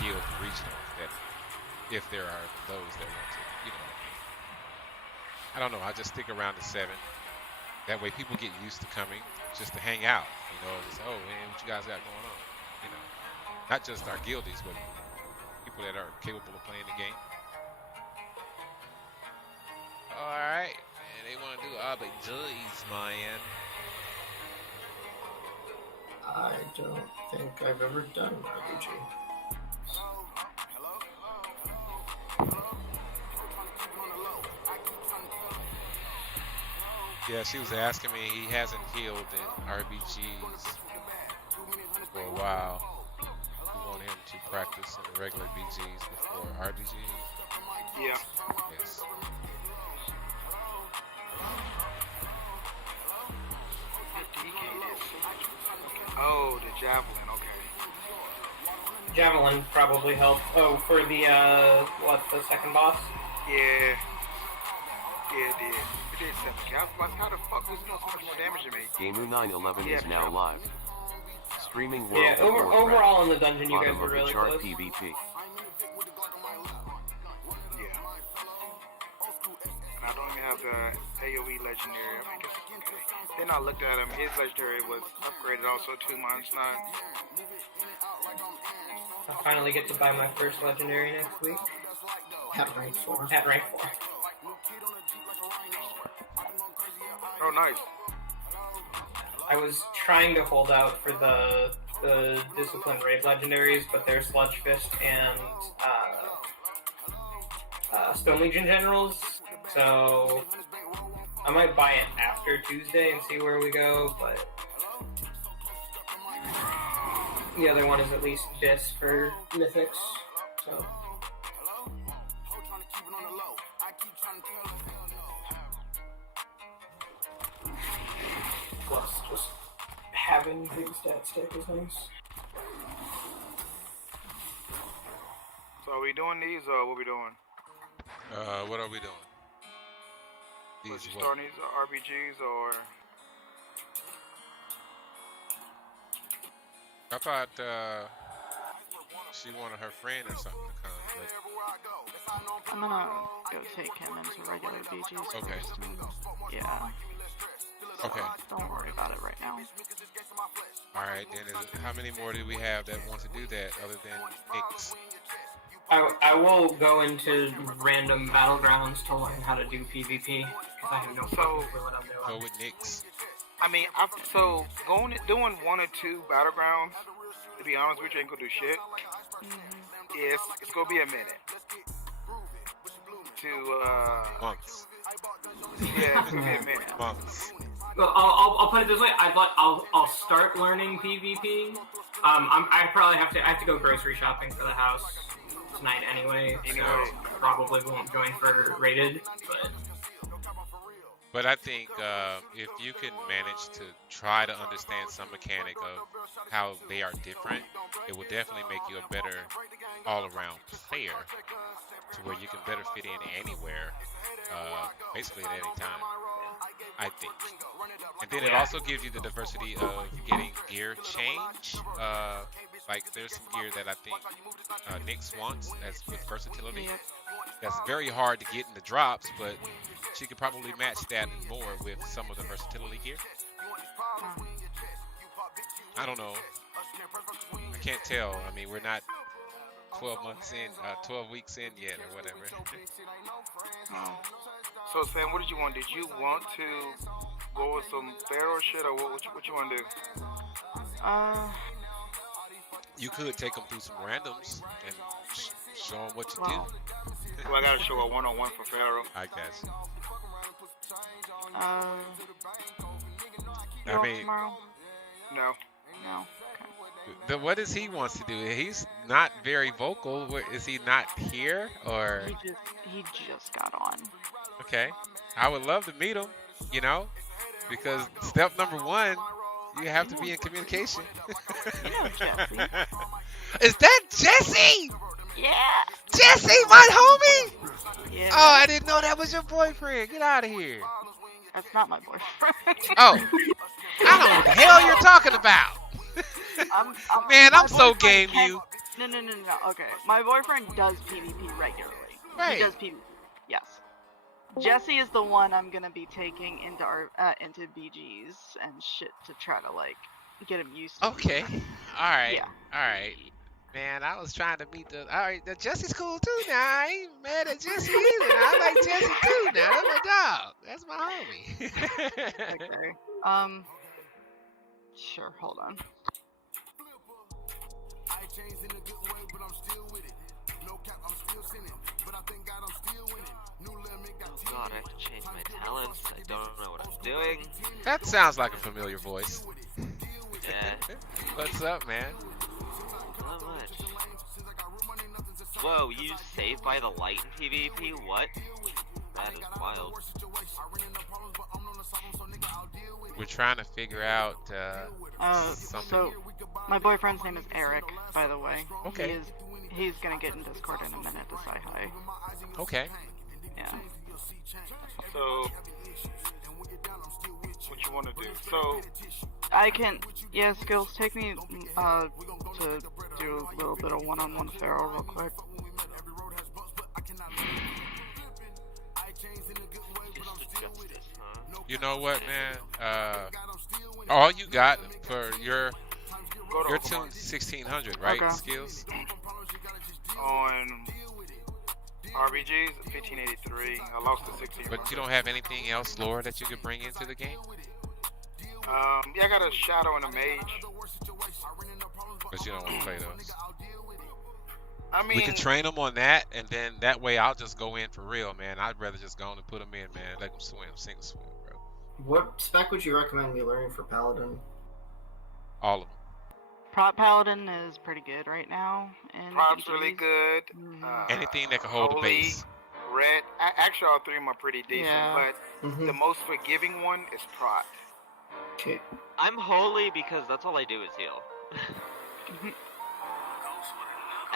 guild regionals that, if there are those that want to, I don't know. I just stick around to 7. That way, people get used to coming just to hang out. Just, oh man, what you guys got going on? Not just our guildies, but people that are capable of playing the game. All right, and they want to do RBGs, man. I don't think I've ever done RPG. Yeah, she was asking me. He hasn't healed in RBGs for a while. We want him to practice in the regular BGs before RBGs. Yeah. Yes. Oh, the javelin. Okay. Javelin probably helped. Oh, for the the second boss? Yeah. Yeah, it did. It did 7K. I was like, how the fuck was it doing so much more damage to me? Gamu911 is now live. Streaming World Yeah, of Warcraft. overall in the dungeon, you guys Bottom were of the really chart close. PvP. Yeah. And I don't even have the AoE legendary. I think it's okay. Then I looked at him. His legendary was upgraded also too. Mine's not. I'll finally get to buy my first legendary next week. At rank 4. At rank 4. Oh, nice. I was trying to hold out for the Discipline Raid legendaries, but they're Sludge Fist and Stone Legion Generals, so I might buy it after Tuesday and see where we go, but the other one is at least Dis for Mythics, so... Plus, just having big stat stack is nice. So are we doing these or what we doing? What are we doing? Was These you what? starting these RPGs or? I thought she wanted her friend or something to come, but I'm gonna go take him into regular BGs Okay. first. Yeah. okay. Don't worry about it right now. All right, then how many more do we have that want to do that other than Nix? I will go into random battlegrounds to learn how to do PvP, because I have no fucking clue what I'm Go doing. with Nix. I mean, doing 1 or 2 battlegrounds. To be honest with you, ain't gonna do shit. Yes, it's gonna be a minute. Months. Yeah, it's gonna be a minute. Months. Well, I'll put it this way. I'll start learning PvP. I probably have to go grocery shopping for the house tonight anyway. So probably won't join for rated, but. But I think if you can manage to try to understand some mechanic of how they are different, it will definitely make you a better all-around player to where you can better fit in anywhere, basically at any time, I think. And then it also gives you the diversity of getting gear change. Like there's some gear that I think Nix wants that's with versatility. That's very hard to get in the drops, but she could probably match that more with some of the versatility gear. I don't know. I can't tell. I mean, we're not 12 weeks in yet or whatever. So Sam, what did you want? Did you want to go with some Pharaoh shit or what you want to do? You could take them through some randoms and show them what you Well, do. Well, I gotta show a 1-on-1 for Pharaoh. I guess. you I off mean, tomorrow? No. No. Okay. what does he wants to do? He's not very vocal. Is he not here or? He just got on. Okay, I would love to meet him. Because step number 1, you have to be in communication. You know Jesse. Is that Jesse? Yeah. Jesse, my homie? Yeah. Oh, I didn't know that was your boyfriend. Get out of here. That's not my boyfriend. Oh, I don't know what the hell you're talking about. Man, I'm so game you. No. Okay, my boyfriend does PvP regularly. Right. He does PvP. Yes. Jesse is the one I'm gonna be taking into our into BGs and shit to try to like get him used to. Okay. All right. Yeah. All right. Man, I was trying to meet the. All right, the Jesse's cool too. Now I ain't mad at Jesse either. I like Jesse too. Now that's my dog. That's my homie. Okay. Sure. Hold on. Oh god, I have to change my talents. I don't know what I'm doing. That sounds like a familiar voice. Yeah. What's up, man? Not much. Whoa, you use Save by the Light in PvP? What? That is wild. We're trying to figure out something. So my boyfriend's name is Eric, by the way. Okay. He's gonna get in Discord in a minute to say hi. Okay. Yeah. So, what you want to do? So, I can. Yeah, Skills, take me to do a little bit of one-on-one Pharaoh real quick. Justice, huh? You know what, man? All you got for your tune 1600, right? Okay. Skills. on RBGs, 1583. I lost to 16. But you don't have anything else lore that you could bring into the game? Yeah, I got a shadow and a mage. But you don't want to play those. I mean, We can train them on that, and then that way I'll just go in for real, man. I'd rather just go on and put them in, man. Let them swim, sink or swim, bro. What spec would you recommend me learning for Paladin? All of them. Prop Paladin is pretty good right now. And prop's really good. Anything that can hold the Holy, base. Red. Actually, all three of them are pretty decent, Yeah. but the most forgiving one is prot. Okay. I'm holy because that's all I do is heal.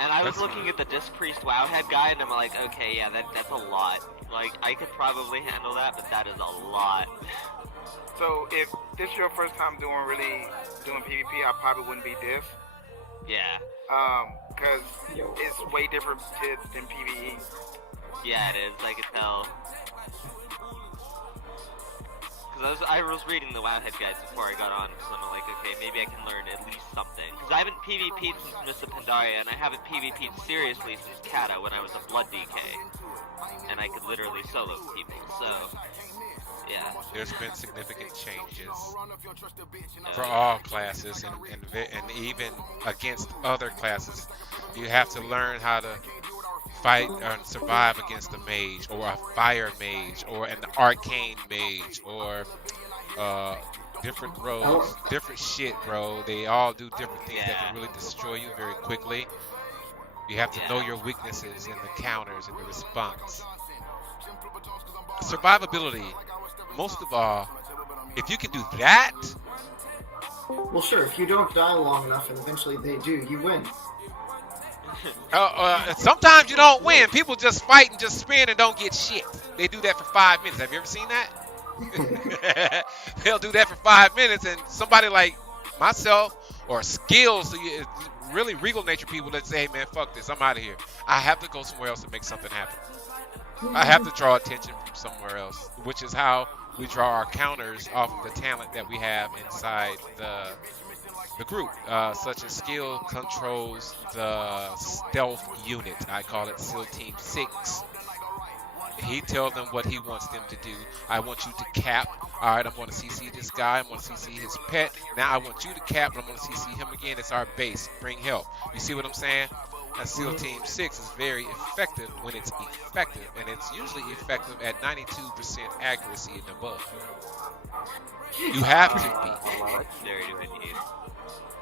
And I was That's looking at the Disc Priest Wowhead guy, and I'm like, okay, yeah, that's a lot. Like, I could probably handle that, but that is a lot. So if this is your first time doing PvP, I probably wouldn't be this. Yeah. Because it's way different than PvE. Yeah, it is. I could tell. Because I was reading the Wowhead guides before I got on, so I'm like, okay, maybe I can learn at least something. Because I haven't PvP'd since Mists of Pandaria, and I haven't PvP'd seriously since Kata when I was a Blood DK. And I could literally solo people, so... Yeah. There's been significant changes for all classes, and even against other classes. You have to learn how to fight and survive against a mage, or a fire mage, or an arcane mage, or different roles, different shit, bro. They all do different things that can really destroy you very quickly. You have to know your weaknesses and the counters and the response. Survivability, most of all, if you can do that. Well, sure, if you don't die long enough and eventually they do, you win. Sometimes you don't win. People just fight and just spin and don't get shit. They do that for 5 minutes. Have you ever seen that? They'll do that for 5 minutes, and somebody like myself or Skills, really regal nature people that say, hey man, fuck this, I'm out of here. I have to go somewhere else to make something happen. I have to draw attention from somewhere else, which is how we draw our counters off of the talent that we have inside the group, such as Skill controls the stealth unit. I call it SEAL Team 6. He tells them what he wants them to do. I want you to cap. All right, I'm going to CC this guy. I'm going to CC his pet. Now I want you to cap, but I'm going to CC him again. It's our base. Bring help. You see what I'm saying? That SEAL Team 6 is very effective when it's effective, and it's usually effective at 92% accuracy and above. You have to be.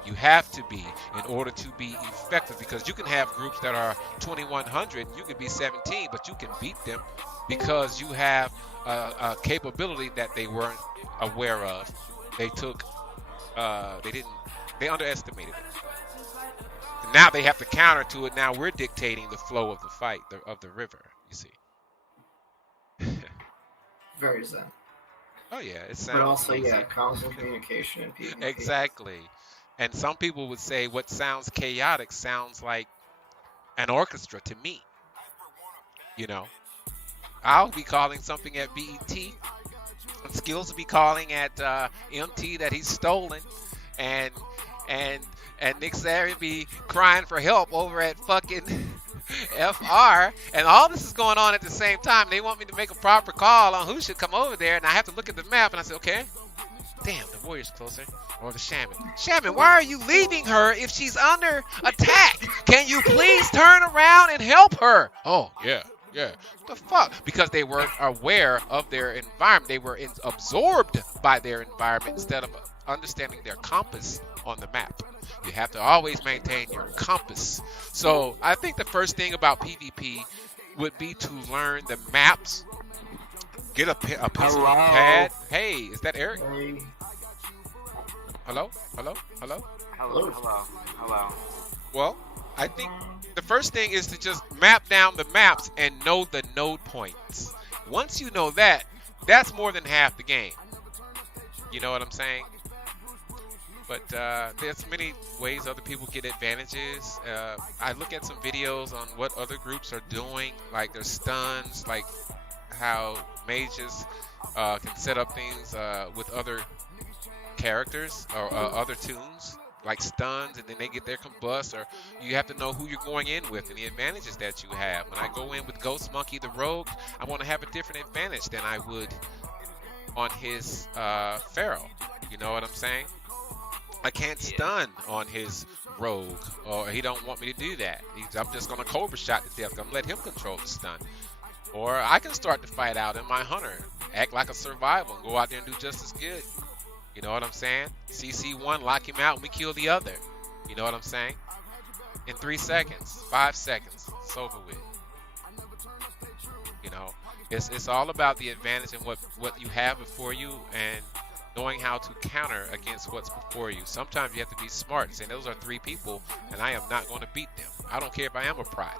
You have to be in order to be effective, because you can have groups that are 2100, you can be 17, but you can beat them because you have a capability that they weren't aware of. They took, they underestimated it. Now they have to counter to it. Now we're dictating the flow of the fight, of the river, you see. Very zen. Oh yeah, it sounds But also, easy. yeah, comms and communication and PvP. Exactly. And some people would say what sounds chaotic sounds like an orchestra to me. You know, I'll be calling something at BET, and Skills will be calling at MT that he's stolen, and Nick Sari be crying for help over at fucking FR, and all this is going on at the same time. They want me to make a proper call on who should come over there, and I have to look at the map, and I say, okay, damn, the Warrior's closer, or the Shaman. Shaman, why are you leaving her if she's under attack? Can you please turn around and help her? Oh, yeah. The fuck? Because they were aware of their environment. They were absorbed by their environment instead of understanding their compass on the map. You have to always maintain your compass. So I think the first thing about PvP would be to learn the maps. Get a pencil and pad. Hey, is that Eric? Hey. Hello? Hello. Well, I think the first thing is to just map down the maps and know the node points. Once you know that, that's more than half the game. You know what I'm saying? But there's many ways other people get advantages. I look at some videos on what other groups are doing, like their stuns, like how mages can set up things with other characters or other tunes, like stuns, and then they get their combust, or you have to know who you're going in with and the advantages that you have. When I go in with Ghost Monkey the Rogue, I want to have a different advantage than I would on his Pharaoh. You know what I'm saying? I can't stun on his Rogue, or he don't want me to do that. I'm just going to Cobra shot to death. I'm going to let him control the stun. Or I can start the fight out in my Hunter, act like a survival, and go out there and do just as good. You know what I'm saying? CC one, lock him out, and we kill the other. You know what I'm saying? In 3 seconds, 5 seconds, it's over with. You know, it's all about the advantage and what you have before you, and knowing how to counter against what's before you. Sometimes you have to be smart and say, those are 3 people, and I am not going to beat them. I don't care if I am a pride.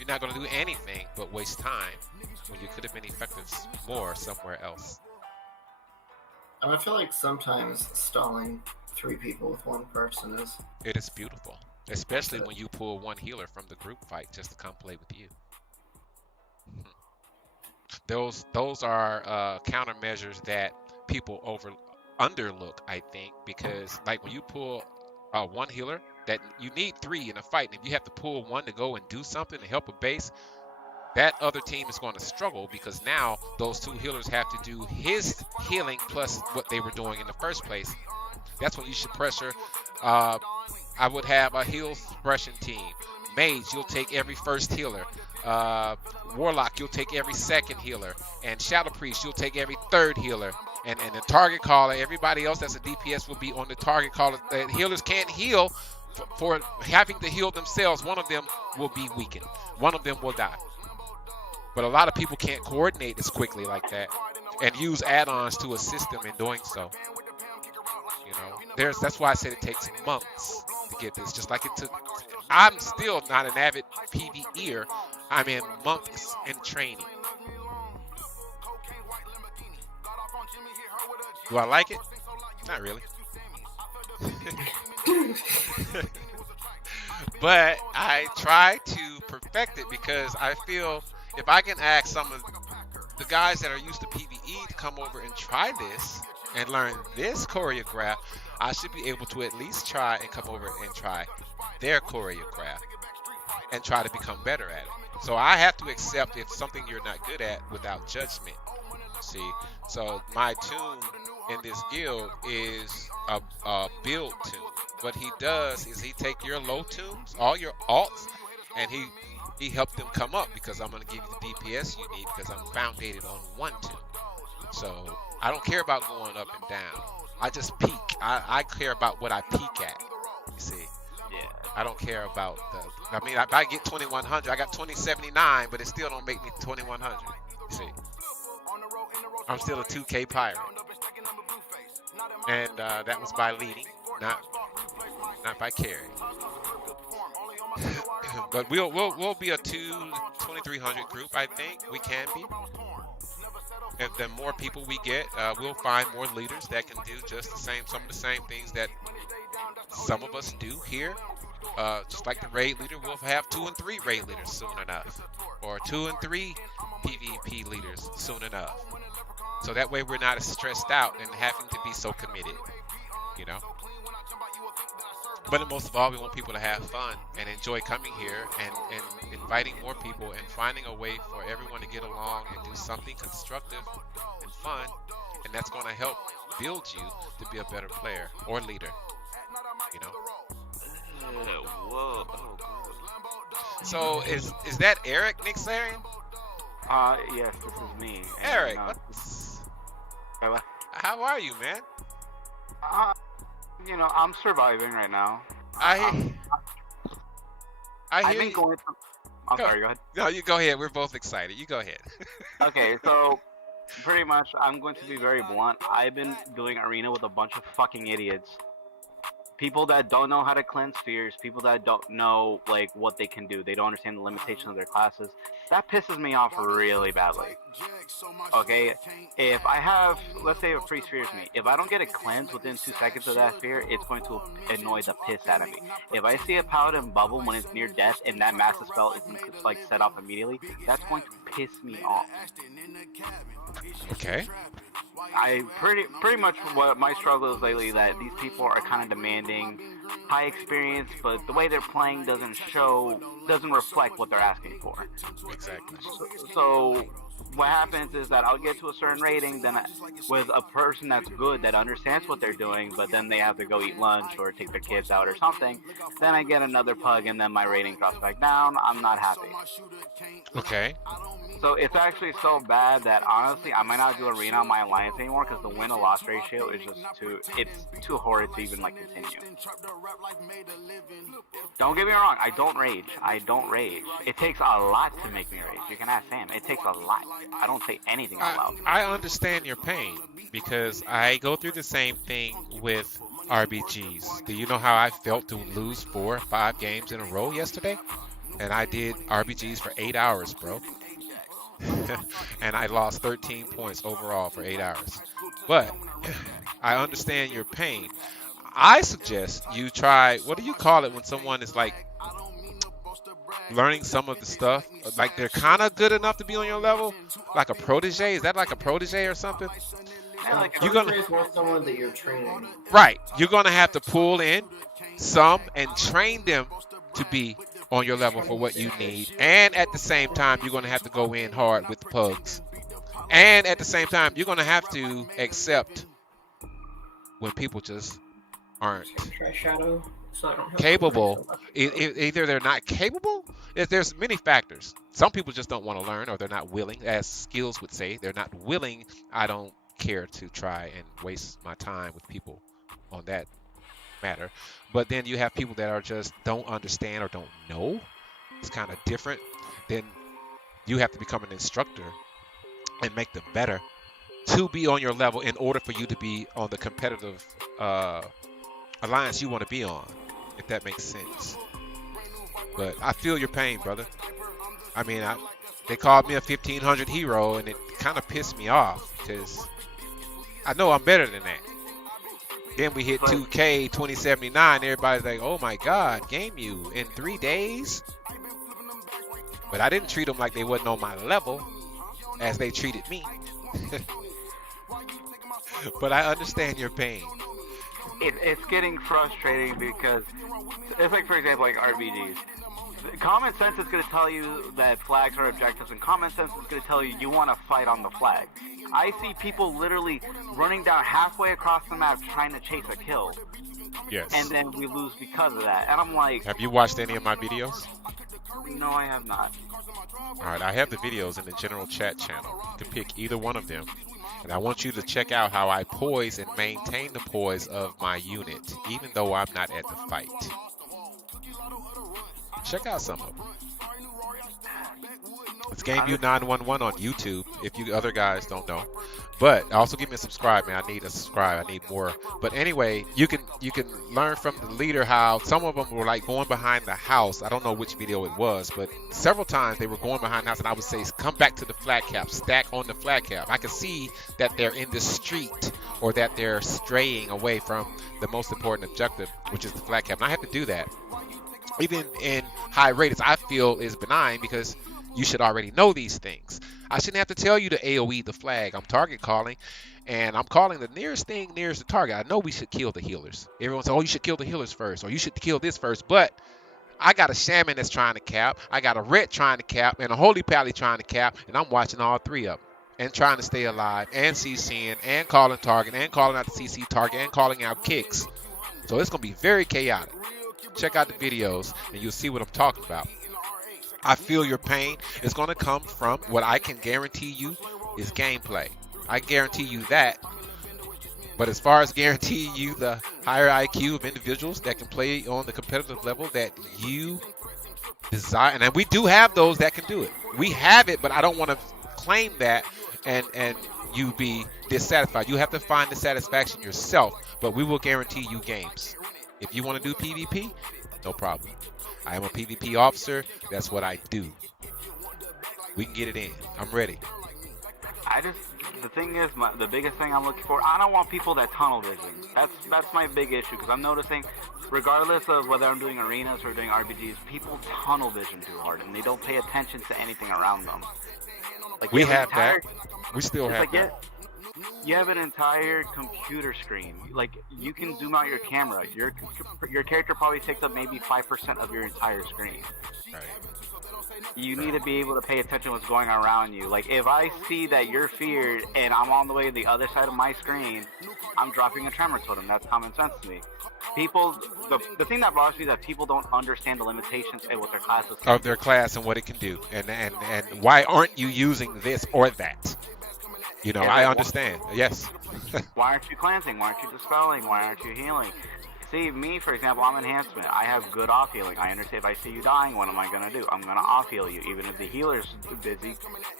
You're not going to do anything but waste time when you could have been effective more somewhere else. And I feel like sometimes stalling 3 people with 1 person is... It is beautiful, especially when you pull 1 healer from the group fight just to come play with you. Those are countermeasures that people underlook, I think, because like when you pull 1 healer, that you need 3 in a fight, and if you have to pull 1 to go and do something to help a base, that other team is going to struggle, because now those 2 healers have to do his healing plus what they were doing in the first place. That's when you should pressure. I would have a heal suppression team. Mage, you'll take every first healer. Warlock, you'll take every second healer. And Shadow Priest, you'll take every third healer. And the target caller, everybody else that's a DPS will be on the target caller. The healers can't heal for having to heal themselves. One of them will be weakened. One of them will die. But a lot of people can't coordinate as quickly like that and use add-ons to assist them in doing so. You know, that's why I said it takes months to get this. Just like it took. I'm still not an avid PvEer. I'm in months in training. Do I like it? Not really. But I try to perfect it, because I feel if I can ask some of the guys that are used to PvE to come over and try this and learn this choreograph, I should be able to at least try and come over and try their choreograph and try to become better at it. So I have to accept if something you're not good at without judgment. See, so my tune in this guild is a build tune. What he does is he take your low tunes, all your alts, and he helped them come up, because I'm going to give you the DPS you need, because I'm foundated on 1 tune. So I don't care about going up and down. I just peak. I care about what I peak at. You see? Yeah. I don't care about the. I mean, if I get 2100, I got 2079, but it still don't make me 2100. You see? I'm still a 2K pirate, and that was by leading, not by carrying. But we'll be a 2300 group. I think we can be. And the more people we get, we'll find more leaders that can do just some of the same things that some of us do here. Just like the raid leader, we'll have 2 and 3 raid leaders soon enough, or 2 and 3 PvP leaders soon enough. So that way we're not as stressed out and having to be so committed, you know. But most of all, we want people to have fun and enjoy coming here and inviting more people and finding a way for everyone to get along and do something constructive and fun. And that's going to help build you to be a better player or leader, you know. Whoa. Oh, So is that Eric Nixarian? Yes, this is me. And, Eric, what? how are you, man? You know, I'm surviving right now. I I've hear been you. going through... I'm sorry, go ahead. No, you go ahead. We're both excited. You go ahead. Okay, so pretty much I'm going to be very blunt. I've been doing arena with a bunch of fucking idiots. People that don't know how to cleanse spheres, people that don't know like what they can do. They don't understand the limitations of their classes. That pisses me off really badly. Okay, if I have, let's say a free sphere is me, if I don't get a cleanse within 2 seconds of that sphere, it's going to annoy the piss out of me. If I see a paladin bubble when it's near death and that massive spell isn't like set off immediately, that's going to piss me off. Okay. I pretty much what my struggle is lately that these people are kind of demanding high experience, but the way they're playing doesn't reflect what they're asking for. Exactly. So what happens is that I'll get to a certain rating, then with a person that's good that understands what they're doing, but then they have to go eat lunch or take their kids out or something. Then I get another pug, and then my rating drops back down. I'm not happy. Okay. So it's actually so bad that honestly I might not do arena on my alliance anymore because the win to loss ratio is just too horrid to even like continue. Don't get me wrong, I don't rage. It takes a lot to make me rage. You can ask Sam. It takes a lot. I don't say anything out loud. I understand your pain because I go through the same thing with RBGs. Do you know how I felt to lose 4 or 5 games in a row yesterday? And I did RBGs for 8 hours, bro. And I lost 13 points overall for 8 hours. But I understand your pain. I suggest you try, what do you call it when someone is like learning some of the stuff? Like they're kind of good enough to be on your level? Like a protege? Is that like a protege or something? You're gonna want someone that you're training. Right. You're going to have to pull in some and train them to be on your level for what you need, and at the same time you're going to have to go in hard with the pugs, and at the same time you're going to have to accept when people just aren't capable. Either they're not capable, there's many factors. Some people just don't want to learn, or they're not willing, as skills would say. They're not willing. I don't care to try and waste my time with people on that matter. But then you have people that are just don't understand or don't know. It's kind of different. Then you have to become an instructor and make them better to be on your level in order for you to be on the competitive alliance you want to be on, if that makes sense. But I feel your pain, brother. I mean, they called me a 1500 hero, and it kind of pissed me off because I know I'm better than that. Then we hit 2K 2079. Everybody's like, oh my God, game you in 3 days? But I didn't treat them like they wasn't on my level as they treated me. But I understand your pain. It's getting frustrating because it's like, for example, like RBGs. Common sense is going to tell you that flags are objectives, and common sense is going to tell you want to fight on the flag. I see people literally running down halfway across the map trying to chase a kill. Yes. And then we lose because of that. And I'm like... Have you watched any of my videos? No, I have not. Alright, I have the videos in the general chat channel. You can pick either one of them. And I want you to check out how I poise and maintain the poise of my unit, even though I'm not at the fight. Check out some of them. It's GameU911 on YouTube, if you other guys don't know. But also give me a subscribe, man. I need a subscribe. I need more. But anyway, you can learn from the leader how some of them were like going behind the house. I don't know which video it was, but several times they were going behind the house, and I would say, come back to the flag cap, stack on the flag cap. I can see that they're in the street or that they're straying away from the most important objective, which is the flag cap. And I have to do that. Even in high ratings, I feel is benign because you should already know these things. I shouldn't have to tell you to AoE the flag. I'm target calling, and I'm calling the nearest thing nearest the target. I know we should kill the healers. Everyone says, oh, you should kill the healers first, or you should kill this first. But I got a shaman that's trying to cap, I got a ret trying to cap, and a holy pally trying to cap, and I'm watching all three of them and trying to stay alive and CCing and calling target and calling out the CC target and calling out kicks. So it's going to be very chaotic. Check out the videos and you'll see what I'm talking about. I feel your pain is going to come from what I can guarantee you is gameplay. I guarantee you that. But as far as guaranteeing you the higher IQ of individuals that can play on the competitive level that you desire, and then we do have those that can do it. We have it, but I don't want to claim that and you be dissatisfied. You have to find the satisfaction yourself, but we will guarantee you games. If you want to do PvP, no problem. I am a PvP officer. That's what I do. We can get it in. I'm ready. The thing is, the biggest thing I'm looking for, I don't want people that tunnel vision. That's my big issue, because I'm noticing, regardless of whether I'm doing arenas or doing RPGs, people tunnel vision too hard, and they don't pay attention to anything around them. Like, we have that. We still have that. You have an entire computer screen. Like, you can zoom out your camera. Your character probably takes up maybe 5% of your entire screen. Right. You need to be able to pay attention to what's going on around you. Like, if I see that you're feared and I'm on the way to the other side of my screen, I'm dropping a tremor totem. That's common sense to me. People, the thing that bothers me is that people don't understand the limitations and what their class is. Of their class and what it can do. And why aren't you using this or that? You know, I understand. Yes. Why aren't you cleansing? Why aren't you dispelling? Why aren't you healing? See, me, for example, I'm enhancement. I have good off healing. I understand if I see you dying, what am I going to do? I'm going to off heal you. Even if the healer's busy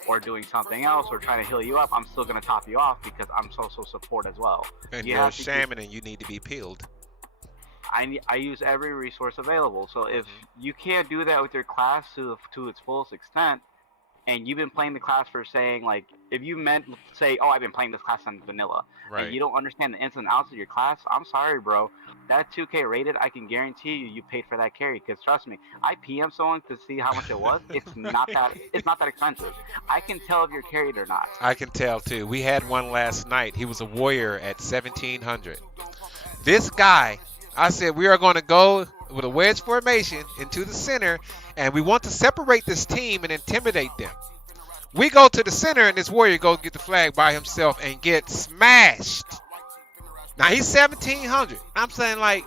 or doing something else or trying to heal you up, I'm still going to top you off because I'm also support as well. And you're a shaman and you need to be peeled. I use every resource available. So if you can't do that with your class to its fullest extent, and you've been playing the class for saying, like, if you meant say, oh, I've been playing this class on vanilla, right, and you don't understand the ins and outs of your class, I'm sorry, bro. That 2K rated, I can guarantee you paid for that carry. Because trust me, I PM someone to see how much it was. It's not that expensive. I can tell if you're carried or not. I can tell too. We had one last night. He was a warrior at 1700. This guy, I said we are going to go with a wedge formation into the center, and we want to separate this team and intimidate them. We go to the center, and this warrior goes get the flag by himself and get smashed. Now he's 1700. I'm saying, like,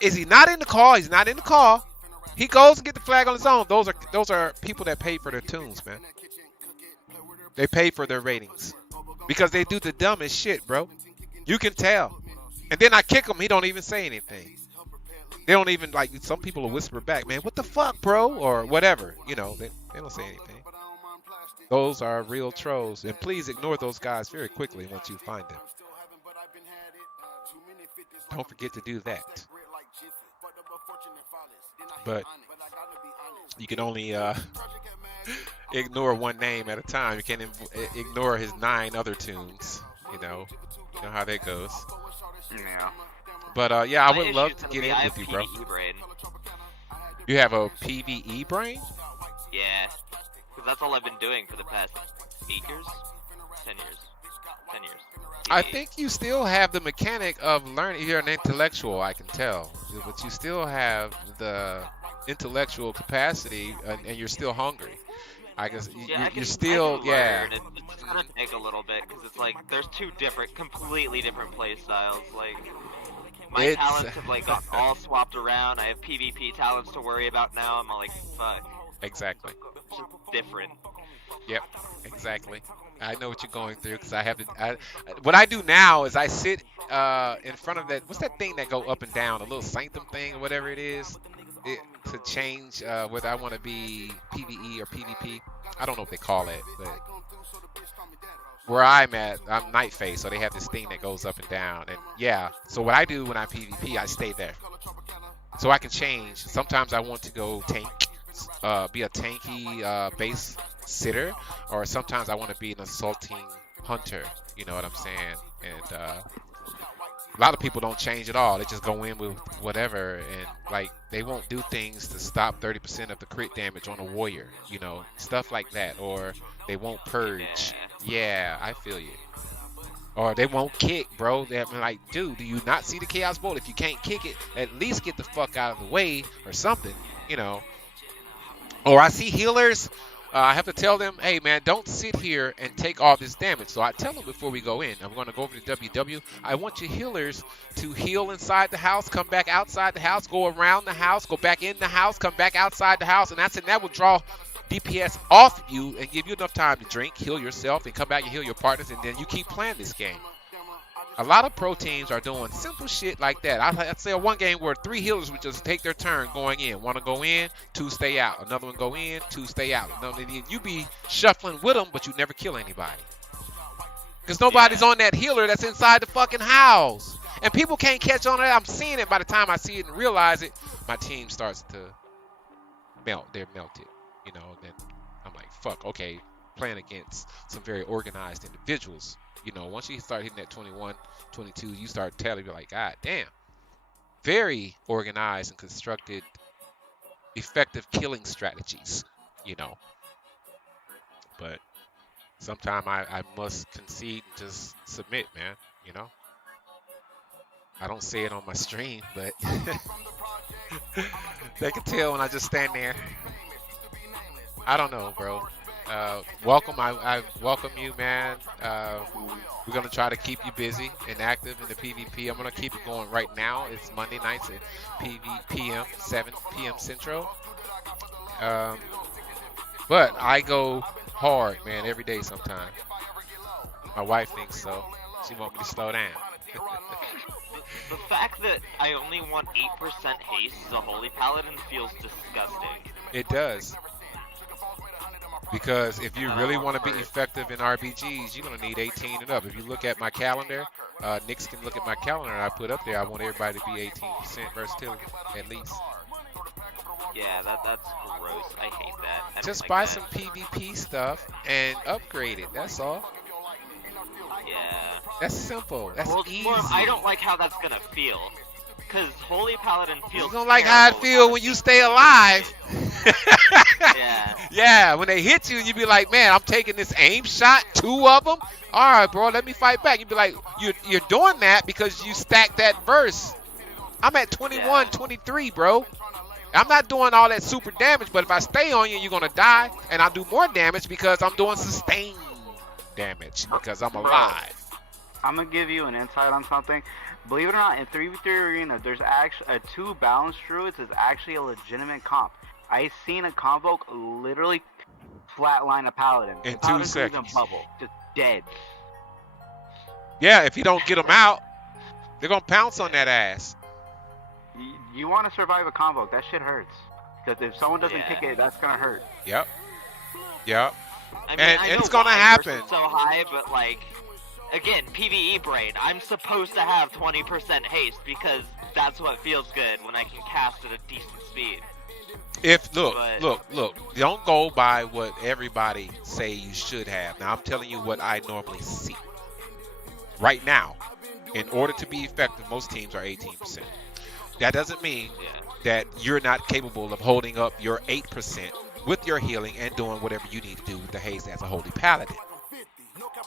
is he not in the call? He's not in the call. He goes to get the flag on his own. Those are people that pay for their tunes, man. They pay for their ratings because they do the dumbest shit, bro. You can tell. And then I kick him. He don't even say anything. They don't even, like, some people will whisper back, man, what the fuck, bro? Or whatever. You know, they don't say anything. Those are real trolls. And please ignore those guys very quickly once you find them. Don't forget to do that. But you can only ignore one name at a time. You can't ignore his 9 other tunes. You know how that goes. Yeah. But yeah, I would love to get in with you, bro. Brain. You have a PvE brain? Yeah, because that's all I've been doing for the past 8 years, 10 years, 10 years. I think you still have the mechanic of learning. You're an intellectual, I can tell, but you still have the intellectual capacity, and you're still hungry. I guess you're still, yeah. It's gonna take a little bit because it's like there's 2 completely different play styles. Like my talents have like got all swapped around. I have PvP talents to worry about now. I'm all like, fuck. Exactly. It's just different. Yep, exactly. I know what you're going through because I have to. What I do now is I sit in front of that. What's that thing that go up and down? A little sanctum thing or whatever it is. To change whether I want to be PvE or PvP. I don't know what they call it, but where I'm at, I'm night phase, so they have this thing that goes up and down. And yeah, so what I do when I PvP, I stay there. So I can change. Sometimes I want to go tank, be a tanky base sitter, or sometimes I want to be an assaulting hunter. You know what I'm saying? And a lot of people don't change at all. They just go in with whatever, and like they won't do things to stop 30% of the crit damage on a warrior. You know, stuff like that. Or they won't purge. Yeah, I feel you. Or they won't kick, bro. They're like, dude, do you not see the Chaos Bolt? If you can't kick it, at least get the fuck out of the way or something, you know. Or I see healers. I have to tell them, hey, man, don't sit here and take all this damage. So I tell them before we go in, I'm going to go over to WW. I want you healers to heal inside the house, come back outside the house, go around the house, go back in the house, come back outside the house. And that's it. That will draw DPS off of you and give you enough time to drink, heal yourself, and come back and heal your partners, and then you keep playing this game. A lot of pro teams are doing simple shit like that. I'd say one game where 3 healers would just take their turn going in. One to go in, 2 stay out. Another one go in, 2 stay out. You be shuffling with them, but you never kill anybody. Because nobody's on that healer that's inside the fucking house. And people can't catch on to that. I'm seeing it. By the time I see it and realize it, my team starts to melt. They're melted. You know, then I'm like, fuck, okay, playing against some very organized individuals. You know, once you start hitting that 21, 22, you start telling, you're like, God damn. Very organized and constructed, effective killing strategies, you know. But sometimes I must concede and just submit, man, you know. I don't say it on my stream, but they can tell when I just stand there. I don't know, bro. Welcome. I welcome you, man. We're going to try to keep you busy and active in the PvP. I'm going to keep it going right now. It's Monday nights at PM, 7 p.m. Central. But I go hard, man, every day sometime. My wife thinks so. She wants me to slow down. The fact that I only want 8% haste as a Holy Paladin feels disgusting. It does. Because if you really want to be effective in RBGs, you're going to need 18 and up. If you look at my calendar, Nix can look at my calendar I put up there. I want everybody to be 18% versatility, at least. Yeah, that's gross. I hate that. Just buy some PvP stuff and upgrade it. That's all. Yeah. That's simple. That's easy. I don't like how that's going to feel. Because Holy Paladin feels You don't like how it feel when you stay alive. Yeah. Yeah, when they hit you, you be like, man, I'm taking this aim shot, 2 of them. All right, bro, let me fight back. You be like, you're doing that because you stacked that verse. I'm at 21, 23, bro. I'm not doing all that super damage, but if I stay on you, you're going to die. And I'll do more damage because I'm doing sustained damage because I'm alive. I'm going to give you an insight on something. Believe it or not, in 3v3 Arena, there's actually 2 balanced druids is actually a legitimate comp. I seen a convoke literally flatline a paladin. In 2 seconds. Bubble, just dead. Yeah, if you don't get them out, they're going to pounce on that ass. You want to survive a convoke, that shit hurts. Because if someone doesn't kick it, that's going to hurt. Yep. I mean, and it's going to happen. So high, but like, again, PvE brain. I'm supposed to have 20% haste because that's what feels good when I can cast at a decent speed. Look, don't go by what everybody say you should have. Now I'm telling you what I normally see. Right now, in order to be effective, most teams are 18%. That doesn't mean that you're not capable of holding up your 8% with your healing and doing whatever you need to do with the haste as a Holy Paladin.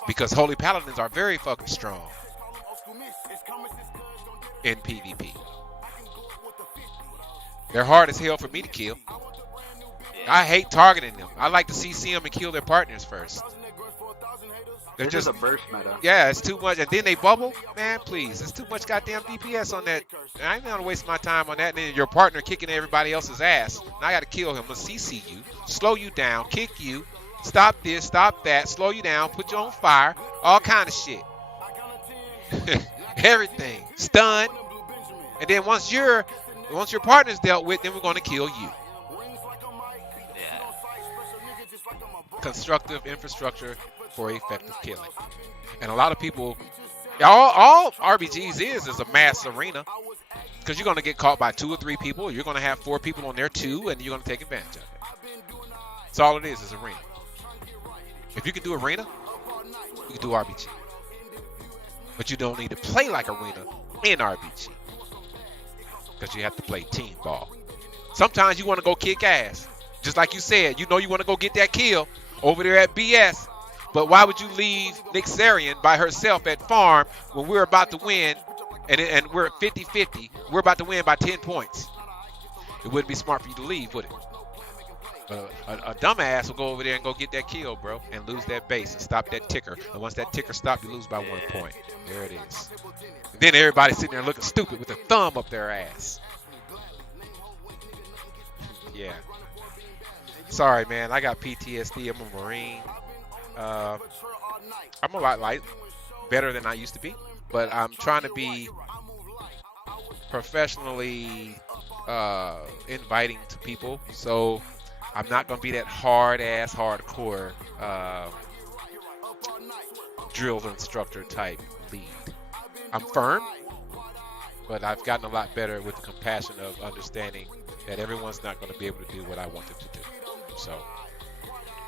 Because Holy Paladins are very fucking strong in PvP. They're hard as hell for me to kill. I hate targeting them. I like to CC them and kill their partners first. They're This just is a burst meta. Yeah, it's too much. And then they bubble. Man, please. It's too much goddamn DPS on that. I ain't gonna waste my time on that. And then your partner kicking everybody else's ass. Now I gotta kill him. I'm gonna CC you, slow you down, kick you, stop this, stop that, slow you down, put you on fire, all kind of shit. Everything. Stun. And then once your partner's dealt with, then we're gonna kill you. Constructive infrastructure for effective killing. And a lot of people, all RBGs is a mass arena, because you're going to get caught by 2 or 3 people. You're going to have 4 people on there too, and you're going to take advantage of it. That's all it is arena. If you can do arena, you can do RBG. But you don't need to play like Arena in RBG. Because you have to play team ball. Sometimes you want to go kick ass. Just like you said, you know you want to go get that kill over there at BS. But why would you leave Nixarian by herself at farm when we're about to win and we're at 50-50? We're about to win by 10 points. It wouldn't be smart for you to leave, would it? A dumbass will go over there and go get that kill, bro, and lose that base and stop that ticker. And once that ticker stops, you lose by 1 point. There it is. And then everybody's sitting there looking stupid with a thumb up their ass. Yeah. Sorry, man. I got PTSD. I'm a Marine. I'm a lot better than I used to be, but I'm trying to be professionally inviting to people. So I'm not going to be that hardcore drill instructor type lead. I'm firm, but I've gotten a lot better with the compassion of understanding that everyone's not going to be able to do what I want them to do. So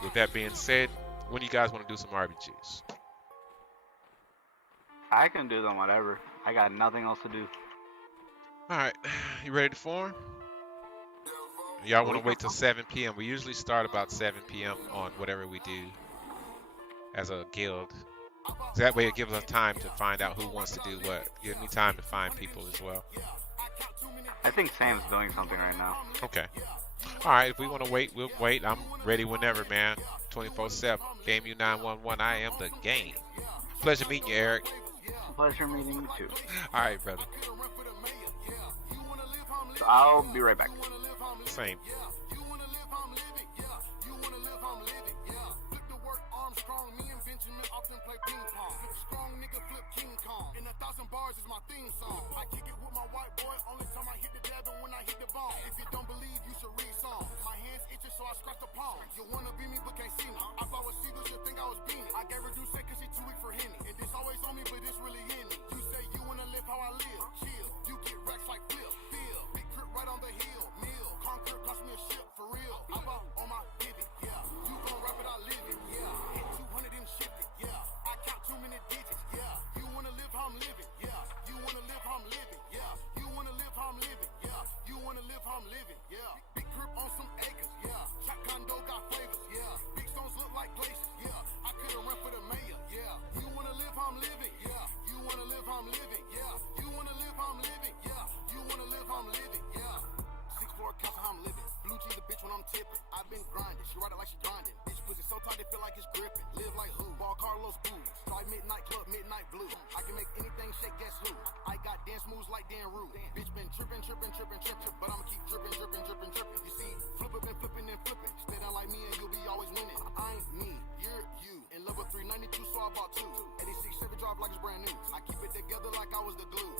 with that being said, when do you guys want to do some RBGs? I can do them whatever. I got nothing else to do. All right, you ready to form? Y'all want to wait till 7 p.m. We usually start about 7 p.m. on whatever we do as a guild. So that way it gives us time to find out who wants to do what. Give me time to find people as well. I think Sam's doing something right now. Okay. All right, if we want to wait, we'll wait. I'm ready whenever, man. 24/7. Game U911. I am the game. Pleasure meeting you, Eric. Pleasure meeting you too. All right, brother. So I'll be right back. Same. Bars is my theme song. I kick it with my white boy. Only time I hit the dab and when I hit the ball. If you don't believe, you should read songs. My hands itching, so I scratch the palm. You wanna be me, but can't see me. I fly with seagulls, you think I was beanie. I gave her do set cause she too weak for Henny. And this always on me, but this really in me. You say you wanna live how I live. Chill. You get racks like Flip. Feel. Big crib right on the hill. Mill. Conquer cost me a ship for real. I'm out on my pivot. Yeah. You gon' rap it, I live it. Yeah. Hit 200 and shift it. Yeah. I count too many digits. Yeah. You wanna live how I'm living. Yeah. You wanna live how I'm living, yeah. You wanna live how I'm living, yeah. You wanna live how I'm living, yeah. Big crib on some acres, yeah. Shot condo got flavors, yeah. Big stones look like glaciers, yeah. I could've run for the mayor, yeah. You wanna live how I'm living, yeah. You wanna live how I'm living, yeah. You wanna live how I'm living, yeah. You wanna live how I'm living, yeah. 6 floor couch how I'm living. Blue cheese a bitch when I'm tipping. I've been grinding, she ride it like she grinding. Bitch pussy so tight they feel like it's gripping. Live like who? Ball Carlos boots. Try midnight club, midnight blue. I can make anything shake, guess who? I got dance moves like Dan Rue. Bitch been tripping, but I'ma keep dripping. You see, been flipping and flipping. Stay down like me and you'll be always winning. I ain't me, you're you. In level 392, so I bought 2. 86 Chevy drive like it's brand new. I keep it together like I was the glue.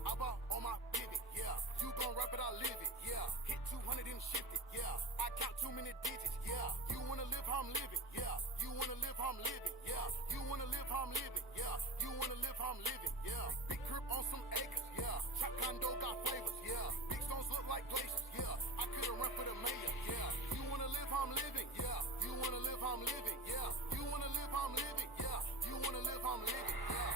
I bought on my pivot, yeah. You gon' rap it, I live it, yeah. Hit 200 and shift it, yeah. I count too many digits, yeah. You wanna live how I'm living, yeah. You wanna live how I'm living, yeah. You wanna live how I'm living, yeah. You wanna live how I'm living, yeah. Big crib on some acres, yeah. Trap condo got flavors, yeah. Big stones look like glaciers, yeah. I could've run for the mayor, yeah. You wanna live how I'm living, yeah. You wanna live how I'm living, yeah. You wanna live how I'm living, yeah. You wanna live how I'm living, yeah.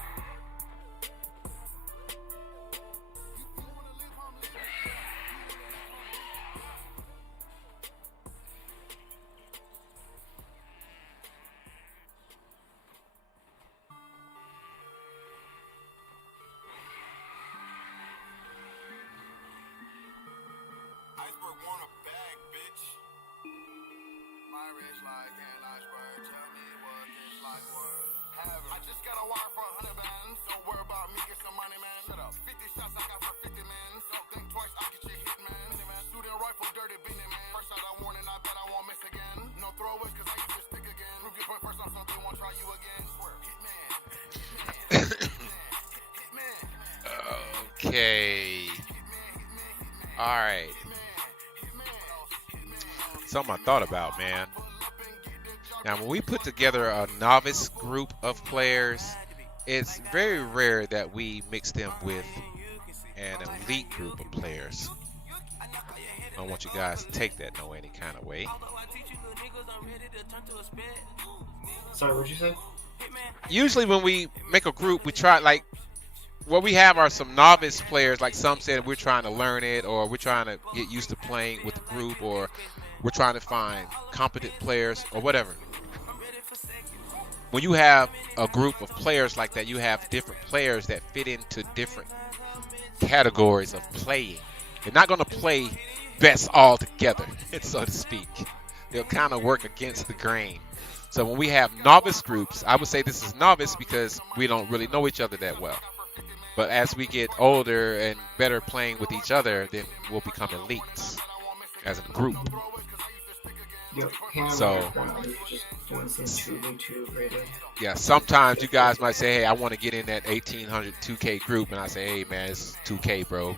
Iceberg want a bag, bitch. My rich like an iceberg. Tell me what this like worth. I just got a wire for 100 bands. Don't worry about me, get some money, man. Shut up. 50 shots I got for 50, man. So think twice, I get your hit, man. Shooting rifle, dirty beanie, man. First shot I warning, I bet I won't miss again. No throwaways, cause I use your stick again. Prove your point first time, so they won't try you again. Swear. Hitman. Okay. Alright. Something I thought about, man. Now, when we put together a novice group of players, it's very rare that we mix them with an elite group of players. I don't want you guys to take that no any kind of way. Sorry, what'd you say? usually when we make a group, we try like what we have are some novice players. Like some said, we're trying to learn it, or we're trying to get used to playing with the group, or we're trying to find competent players, or whatever. When you have a group of players like that, you have different players that fit into different categories of playing. They're not going to play best all together, so to speak. They'll kind of work against the grain. So when we have novice groups, I would say this is novice because we don't really know each other that well. But as we get older and better playing with each other, then we'll become elites as a group. So, just doing some 2v2 rating. Yeah, sometimes you guys might say, hey, I want to get in that 1800 2K group. And I say, hey, man, it's 2K, bro.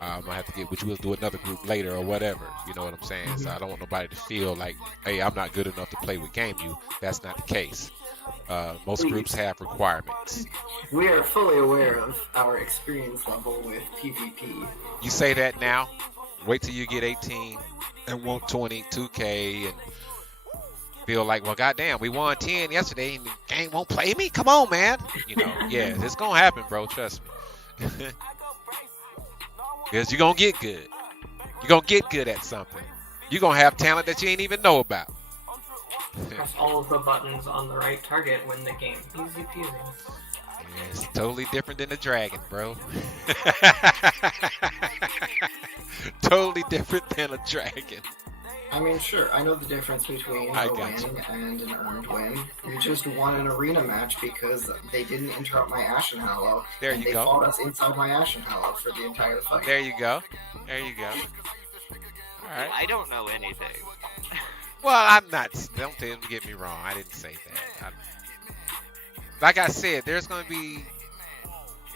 I have to get, which we'll do another group later or whatever. You know what I'm saying? So I don't want nobody to feel like, hey, I'm not good enough to play with GameU. That's not the case. Most groups have requirements. We are fully aware of our experience level with PvP. You say that now. Wait till you get 18 and want 20, 2K, and feel like, well, goddamn, we won 10 yesterday and the game won't play me? Come on, man. You know, yeah, it's going to happen, bro. Trust me. Because you're going to get good. You're going to get good at something. You're going to have talent that you ain't even know about. Press all of the buttons on the right target, win the game. Easy peasy. Yeah, it's totally different than the dragon, bro. Totally different than a dragon. I mean, sure, I know the difference between a win and an earned win. We just won an arena match because they didn't interrupt my Ashen Hallow. There you They go. fought us inside my Ashen Hallow for the entire fight. There you go. There you go. All right. I don't know anything. Well, I'm not. Don't get me wrong. I didn't say that. Like I said, there's going to be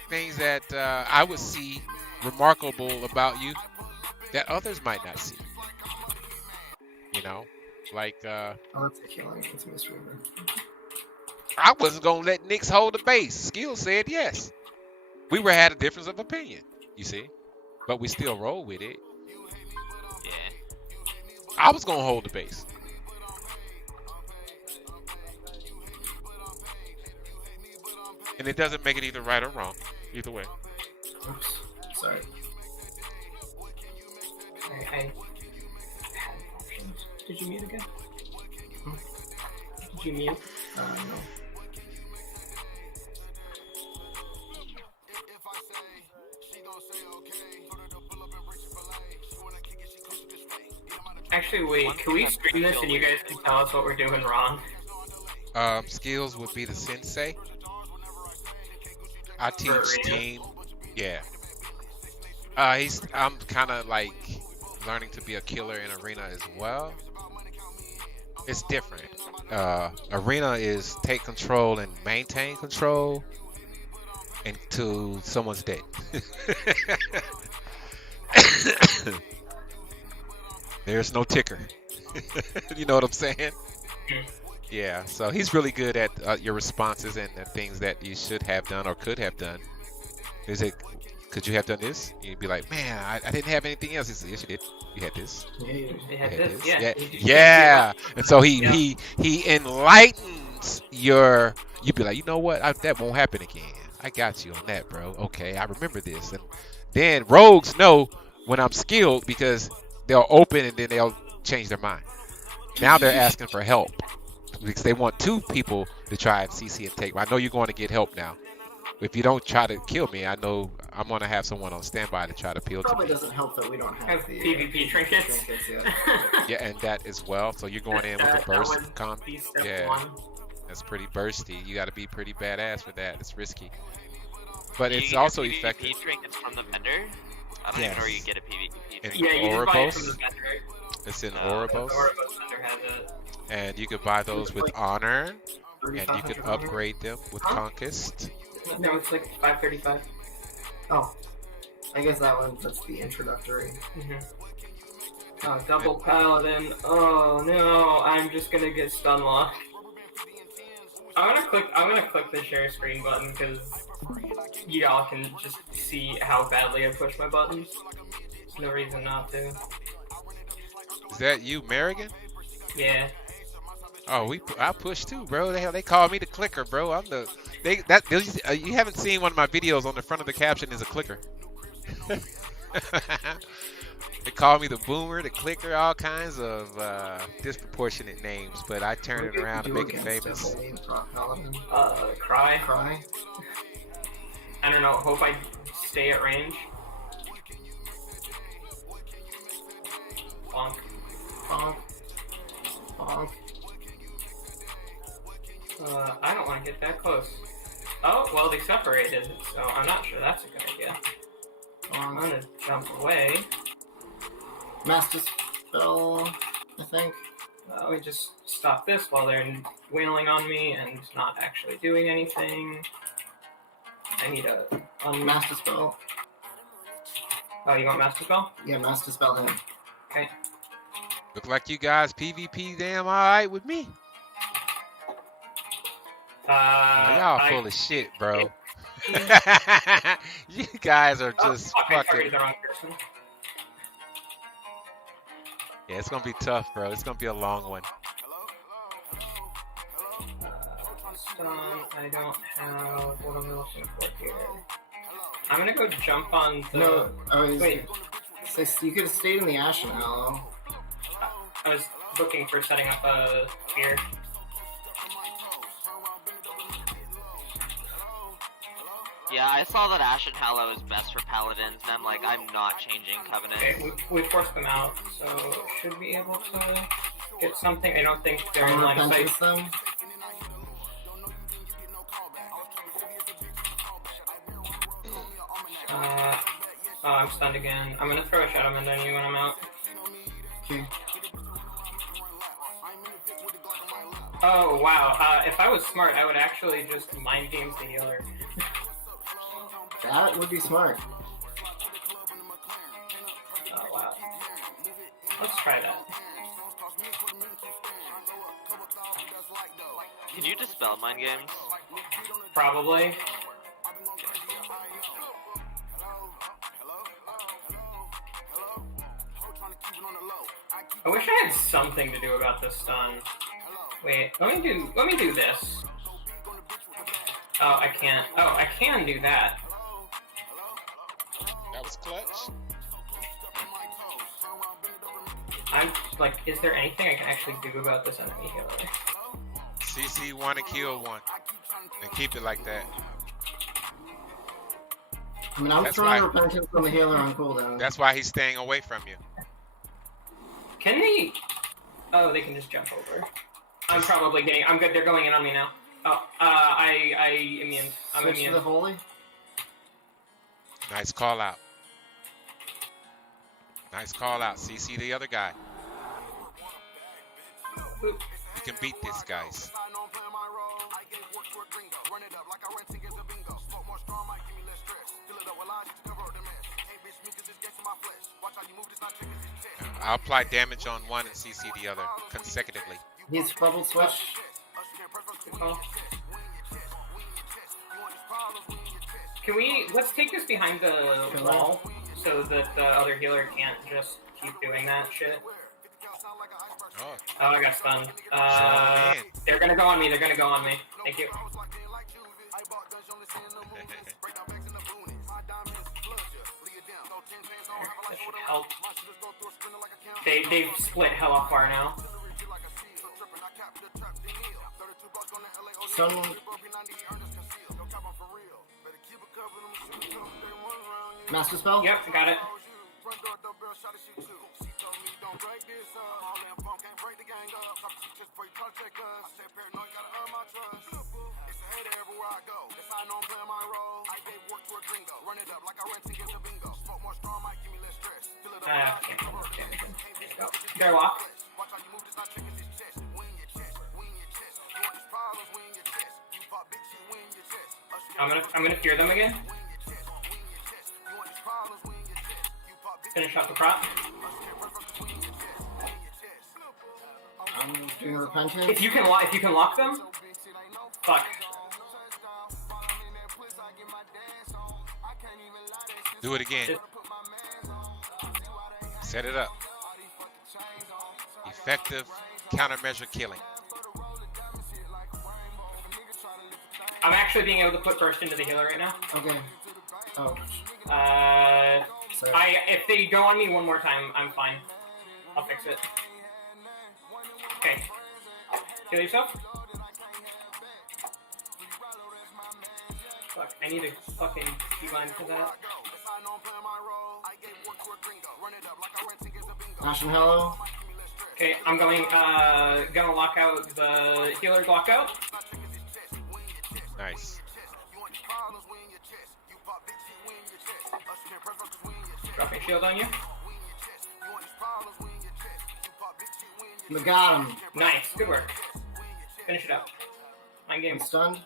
things that I would see remarkable about you that others might not see. You know, like Let's take healing against Miss River. I wasn't gonna let Nix hold the base. Skill said yes. We had a difference of opinion, you see, but we still roll with it. Yeah. I was gonna hold the base. And it doesn't make it either right or wrong, either way. Oops, sorry. I had options. Did you mute again? Did you mute? No. Actually, wait, can we stream this and you guys can tell us what we're doing wrong? Skills would be the sensei. I teach team. Yeah. I'm kind of like learning to be a killer in arena as well. It's different. Arena is take control and maintain control until someone's dead. There's no ticker. You know what I'm saying? Yeah, so he's really good at your responses and the things that you should have done or could have done. Is it? Could you have done this? You'd be like, man, I didn't have anything else. He said, yes, you did. You had this. Yeah, you had You this. had Yeah. Yeah. And so he enlightens your. You'd be like, you know what? That won't happen again. I got you on that, bro. Okay, I remember this. And then rogues know when I'm skilled because they'll open and then they'll change their mind. Now they're asking for help because they want two people to try and CC and take. I know you're going to get help now. If you don't try to kill me, I know I'm going to have someone on standby to try to appeal to Probably me. doesn't help that we don't have the PvP trinkets. yeah. Yeah, and that as well. So you're going in with a burst comp. Yeah, One. that's pretty bursty. You got to be pretty badass for that. It's risky. But Do you it's get also PvP effective. trinkets from the vendor? I don't even know where you get a PvP trinket. Yeah, you just buy it from Ouroboros? the vendor. It's in The Ouroboros. Ouroboros vendor has it. And you could buy those with honor. And you 3,500 could honor? upgrade them with conquest. No, it's like 535. Oh, I guess that's the introductory. Oh, double paladin. Oh no, I'm just gonna get stun locked. I'm gonna click the share screen button because y'all can just see how badly I push my buttons. There's no reason not to. Is that you, Merrigan? Yeah. Oh, I push too, bro. They call me the clicker, bro. I'm the you haven't seen one of my videos. On the front of the caption is a clicker. They call me the boomer, the clicker, all kinds of disproportionate names, but I turn it around and make it famous. Cry. Cry. I don't know. Hope I stay at range. Bonk. Bonk. Bonk. I don't want to get that close. Oh, well, they separated, so I'm not sure that's a good idea. I'm gonna jump away. Master spell, I think. We just stop this while they're wailing on me and not actually doing anything. I need a Master spell. Oh, you want master spell? Yeah, master spell him. Okay. Look like you guys PvP damn alright with me. Y'all full of shit, bro. You guys are just fucking. The wrong person. Yeah, it's gonna be tough, bro. It's gonna be a long one. I don't have what I'm looking for here. I'm gonna go jump on the. No, wait. So you could have stayed in the Ashen Hollow. I was looking for setting up a spear. Yeah, I saw that Ashen Hallow is best for paladins, and I'm like, I'm not changing Covenant. Okay, we forced them out, so should be able to get something. I don't think they're in line of sight. Them. Oh, I'm stunned again. I'm gonna throw a Shadow Mend on you when I'm out. Okay. Oh, wow. If I was smart, I would actually just mind games the healer. That would be smart. Oh, wow. Let's try that. Can you dispel mind games? Probably. I wish I had something to do about this stun. Wait, let me do this. Oh, I can't. Oh, I can do that. That was clutch. I'm like, is there anything I can actually do about this enemy healer? CC one and kill one, and keep it like that. I mean, I'm throwing repentance from the healer on cooldown. That's why he's staying away from you. Can they? Oh, they can just jump over. I'm probably getting. I'm good. They're going in on me now. Oh, I immune. I'm Switch immune. to the holy. Nice call out. Nice call out. CC the other guy. Oop. You can beat this, guys. I'll apply damage on one and CC the other consecutively. He's bubble switch. Can we? Let's take this behind the wall so that the other healer can't just keep doing that shit. Oh, I got stunned. They're gonna go on me. They're gonna go on me. Thank you. That should help. They've split hella far now. Someone. Master spell? Yep, got it. Better walk. I'm gonna fear them again. Finish off the prop. I'm doing repentance. If you can lock them, fuck. Do it again. Set it up. Effective countermeasure killing. I'm actually being able to put burst into the healer right now. Okay. Oh. Sorry. If they go on me one more time, I'm fine. I'll fix it. Okay. Heal yourself. Fuck, I need a fucking keyline for that. Ashen Hello. Okay, I'm going, gonna lock out the healer lockout. Nice. Dropping shield on you. We got him. Nice, good work. Finish it up. Mind game. I'm stunned.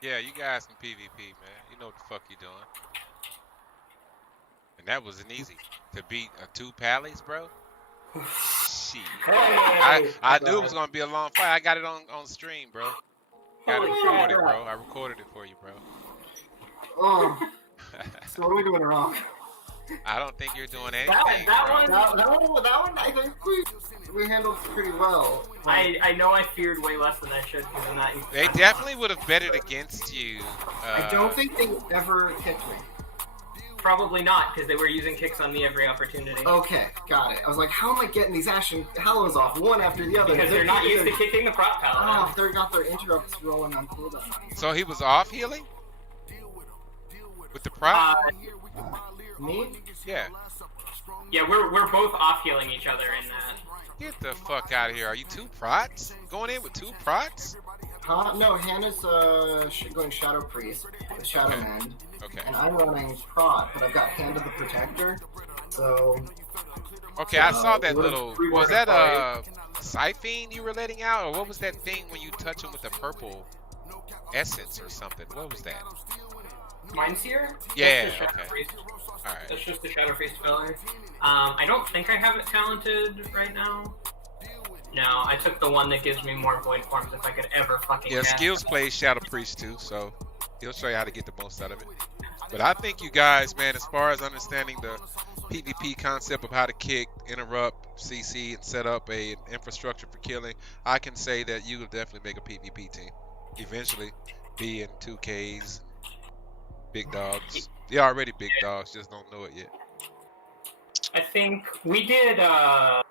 Yeah, you guys can PvP, man. You know what the fuck you doing. And that wasn't easy. To beat 2 pallies, bro? Shit. Hey, I knew it was going to be a long fight. I got it on stream, bro. Got it recorded, bro. I recorded it for you, bro. Oh. So what are we doing wrong? I don't think you're doing anything, that one, I think we handled pretty well. I know I feared way less than I should because I'm not. They definitely would have betted against you. I don't think they ever kicked me. Probably not, because they were using kicks on me every opportunity. Okay, got it. I was like, how am I getting these Ashen Hallows off one after the other? Because they're not used to kicking the prop paladin. Oh, they got their interrupts rolling on cooldown. So he was off healing? With the prop? Me? Yeah. Yeah, we're both off healing each other in that. Get the fuck out of here. Are you 2 prots? Going in with 2 prots? No, Hannah's going Shadow Priest, the Shadow Man. Okay. And I'm running Prot, but I've got Hand of the Protector, so... Okay, I saw that little... Was that a Siphene you were letting out? Or what was that thing when you touch him with the purple essence or something? What was that? Mindseer? Yeah, That's the Shadow okay. Priest. Alright. That's just the Shadow Priest filler. I don't think I have it talented right now. No, I took the one that gives me more void forms if I could ever fucking Yeah, cast Skills it. plays Shadow Priest too, so he'll show you how to get the most out of it. But I think you guys, man, as far as understanding the PvP concept of how to kick, interrupt, CC, and set up an infrastructure for killing, I can say that you will definitely make a PvP team. Eventually, be in 2Ks, big dogs. They're already big dogs, just don't know it yet. I think we did a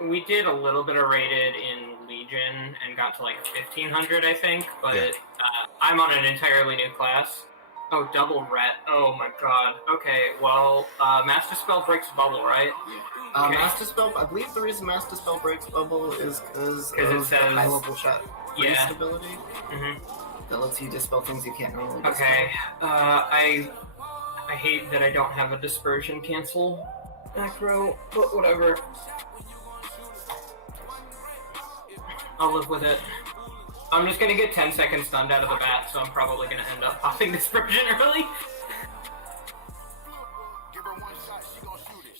little bit of rated in Legion and got to like 1500, I think, but Yeah. I'm on an entirely new class. Oh, double ret. Oh my god. Okay, well, Master Spell breaks bubble, right? Okay. Master Spell, I believe the reason Master Spell breaks bubble is because it of says high level shot yeah. ability. Mm-hmm. That lets you dispel things you can't normally dispel. Okay, I hate that I don't have a dispersion cancel macro, but whatever. I'll live with it. I'm just gonna get 10 seconds stunned out of the bat, so I'm probably gonna end up popping dispersion early.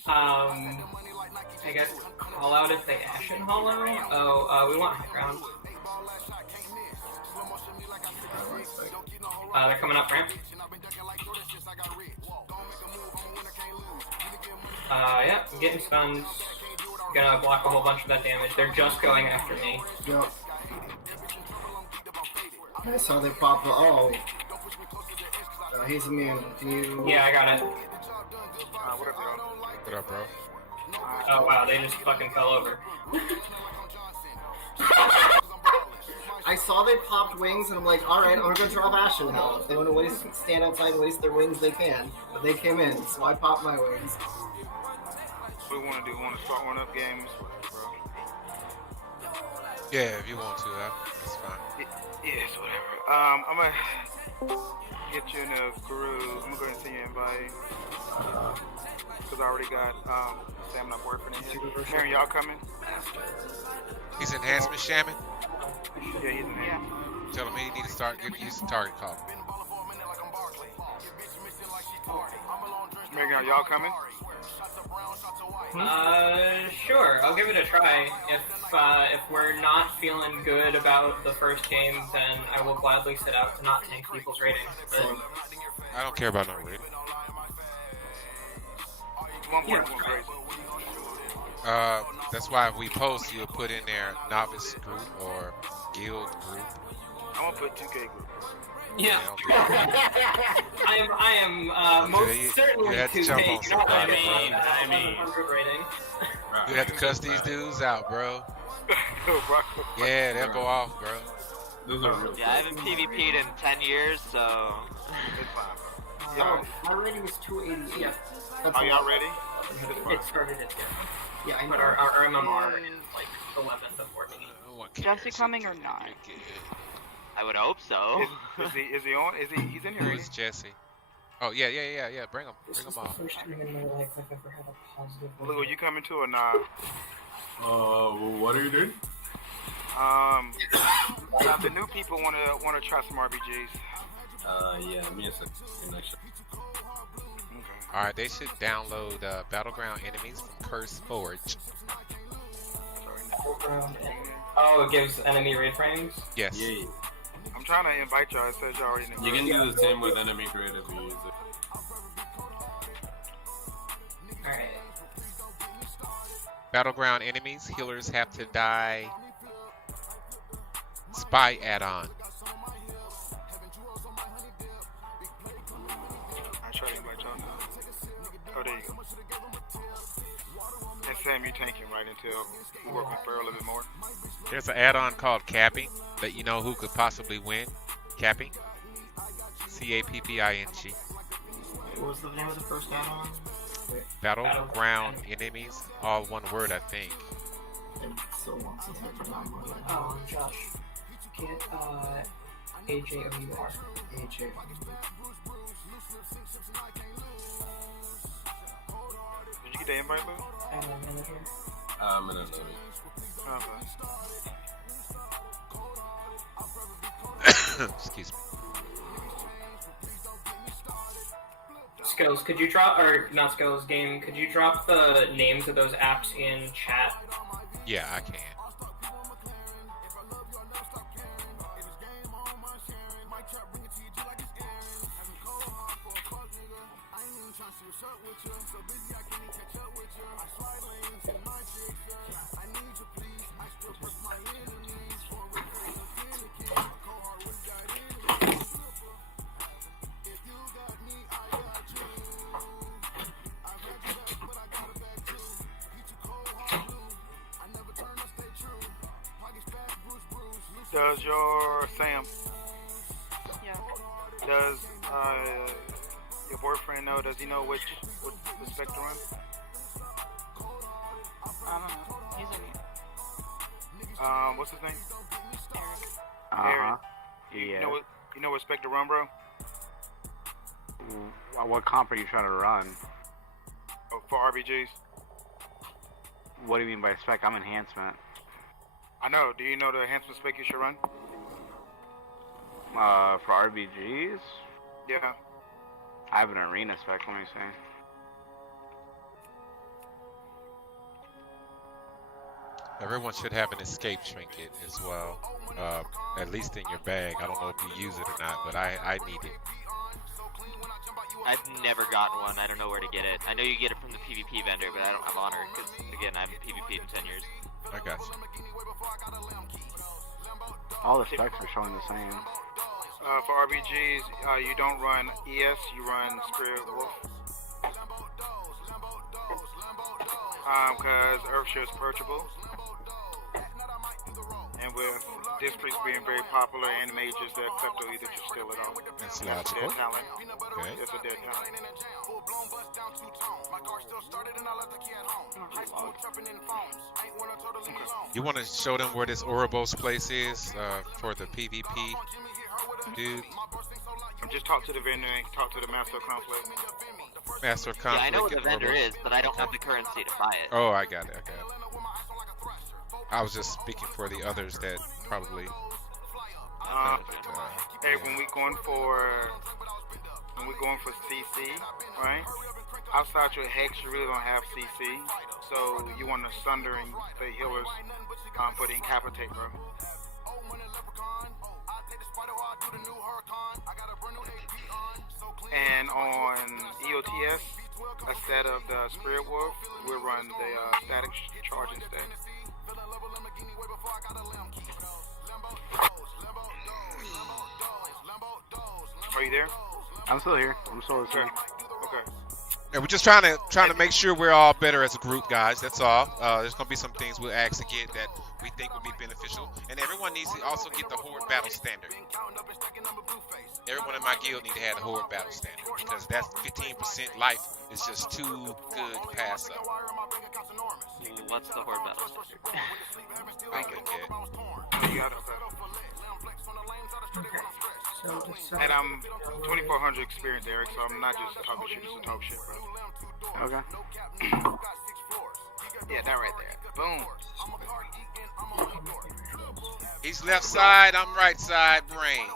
I guess call out if they Ashen Hollow. Oh, we want high ground. They're coming up ramp. Yeah, I'm getting stunned. Gonna block a whole bunch of that damage. They're just going after me. Yep. I saw they pop. Oh. He's immune. Can you... Yeah, I got it. What up, bro? What up, bro? Oh wow, they just fucking fell over. I saw they popped wings, and I'm like, alright, I'm gonna drop Ashen Hell. If they want to stand outside and waste their wings, they can. But they came in, so I popped my wings. What do we want to do? We want to start one up games, bro? Yeah, if you want to, that's fine. Yes, whatever. I'm gonna get you in the crew. I'm gonna go ahead and send you an invite. Because I already got Stamina Boyfriend in here. Aaron, y'all coming? He's enhancement shaman. Yeah, he's in here. Tell him he need to start use the target call. Megan, are y'all coming? Sure, I'll give it a try. If we're not feeling good about the first game, then I will gladly sit out to not tank people's ratings. But I don't care about no rating. One point, one great. That's why if we post, you'll put in there novice group or guild group. I'm gonna put 2K group. Yeah. I am Okay, most you certainly had to 2K. jump on You're not somebody, letting me, bro. I mean, 100 rating. You have to cuss these dudes out, bro. Yeah, they'll go off, bro. Those are real. Yeah, I haven't PvP'd in 10 years, so. It's fine. My rating was 288. Yeah. That's Are y'all ready? It started at 10. Yeah, I know. But our MMR is like 11 to 14. Jesse coming or not? I would hope so. Is he on? He's in here? Who Ain't is he? Jesse? Oh, yeah. Bring him This is the off. first time in my life I've ever had a positive. Lou, are you coming too or nah? What are you doing? The new people wanna try some RBGs. Yeah, me a second. All right, they should download Battleground Enemies from Curse Forge. Oh, it gives enemy raid frames? Yes. Yeah. I'm trying to invite y'all. It says y'all already know. You can do the same with enemy creative if you use it. Alright. Battleground Enemies, healers have to die. Spy add-on. I try to invite y'all now. Oh, there you go. And Sam, you tanking right until we work with Burrow a little bit more. There's an add-on called Capping that you know who could possibly win. Capping. CAPPING. What was the name of the first add-on? Battleground Enemies, all one word, I think. So long since I've done one. Josh. Get AJOUR. AJ. Did you get the invite, Lou? Manager. I'm in a lobby. Okay. Excuse me. Skills, could you drop, or not Skills, game, could you drop the names of those apps in chat? Yeah, I can. Does your Sam? Yeah. Does your boyfriend know? Does he know what the spec to run? I don't know. He's in here. What's his name? Uh-huh. You Yeah. know what spec to run, bro? What comp are you trying to run? Oh, for RBGs. What do you mean by spec? I'm enhancement. I know. Do you know the enhancement spec you should run? For RBGs? Yeah. I have an arena spec, let me see. Everyone should have an escape trinket as well. At least in your bag. I don't know if you use it or not, but I need it. I've never gotten one. I don't know where to get it. I know you get it from the PvP vendor, but I'm honored because, again, I haven't PvP'd in 10 years. I got you. All the specs are showing the same. For RBGs, you don't run ES, you run Spirit Wolf. Because Earthshare is purchable. And with Dispriest being very popular and mages, they're acceptable either to steal it all. That's It's a logical. dead talent. Okay. It's a dead talent. You want to show them where this Ouroboros place is for the PvP, dude? Just talk to the vendor and talk to the Master of Conflict. Master of Yeah, Conflict. I know what the and vendor Ouroboros. is, but I don't have the currency to buy it. Oh, I got it. I was just speaking for the others that probably. Hey, when we going for CC, right? Outside your hex, you really don't have CC, so you want to sundering the healers for the incapacitate, bro. And on EOTS, instead of the Spirit Wolf, we'll run the static charge instead. Are you there? I'm still here. I'm still listening. Okay. And we're just trying to make sure we're all better as a group, guys. That's all. There's gonna be some things we'll ask to get that we think will be beneficial, and everyone needs to also get the Horde Battle Standard. Everyone in my guild need to have the Horde Battle Standard because that 15% life is just too good to pass up. What's the Horde Battle Standard? I think it. You got it, okay. So And I'm 2400 experience, Eric, so I'm not just talking shit just to talk shit, bro. Okay. Yeah, that right there. Boom. He's left side, I'm right side, brain.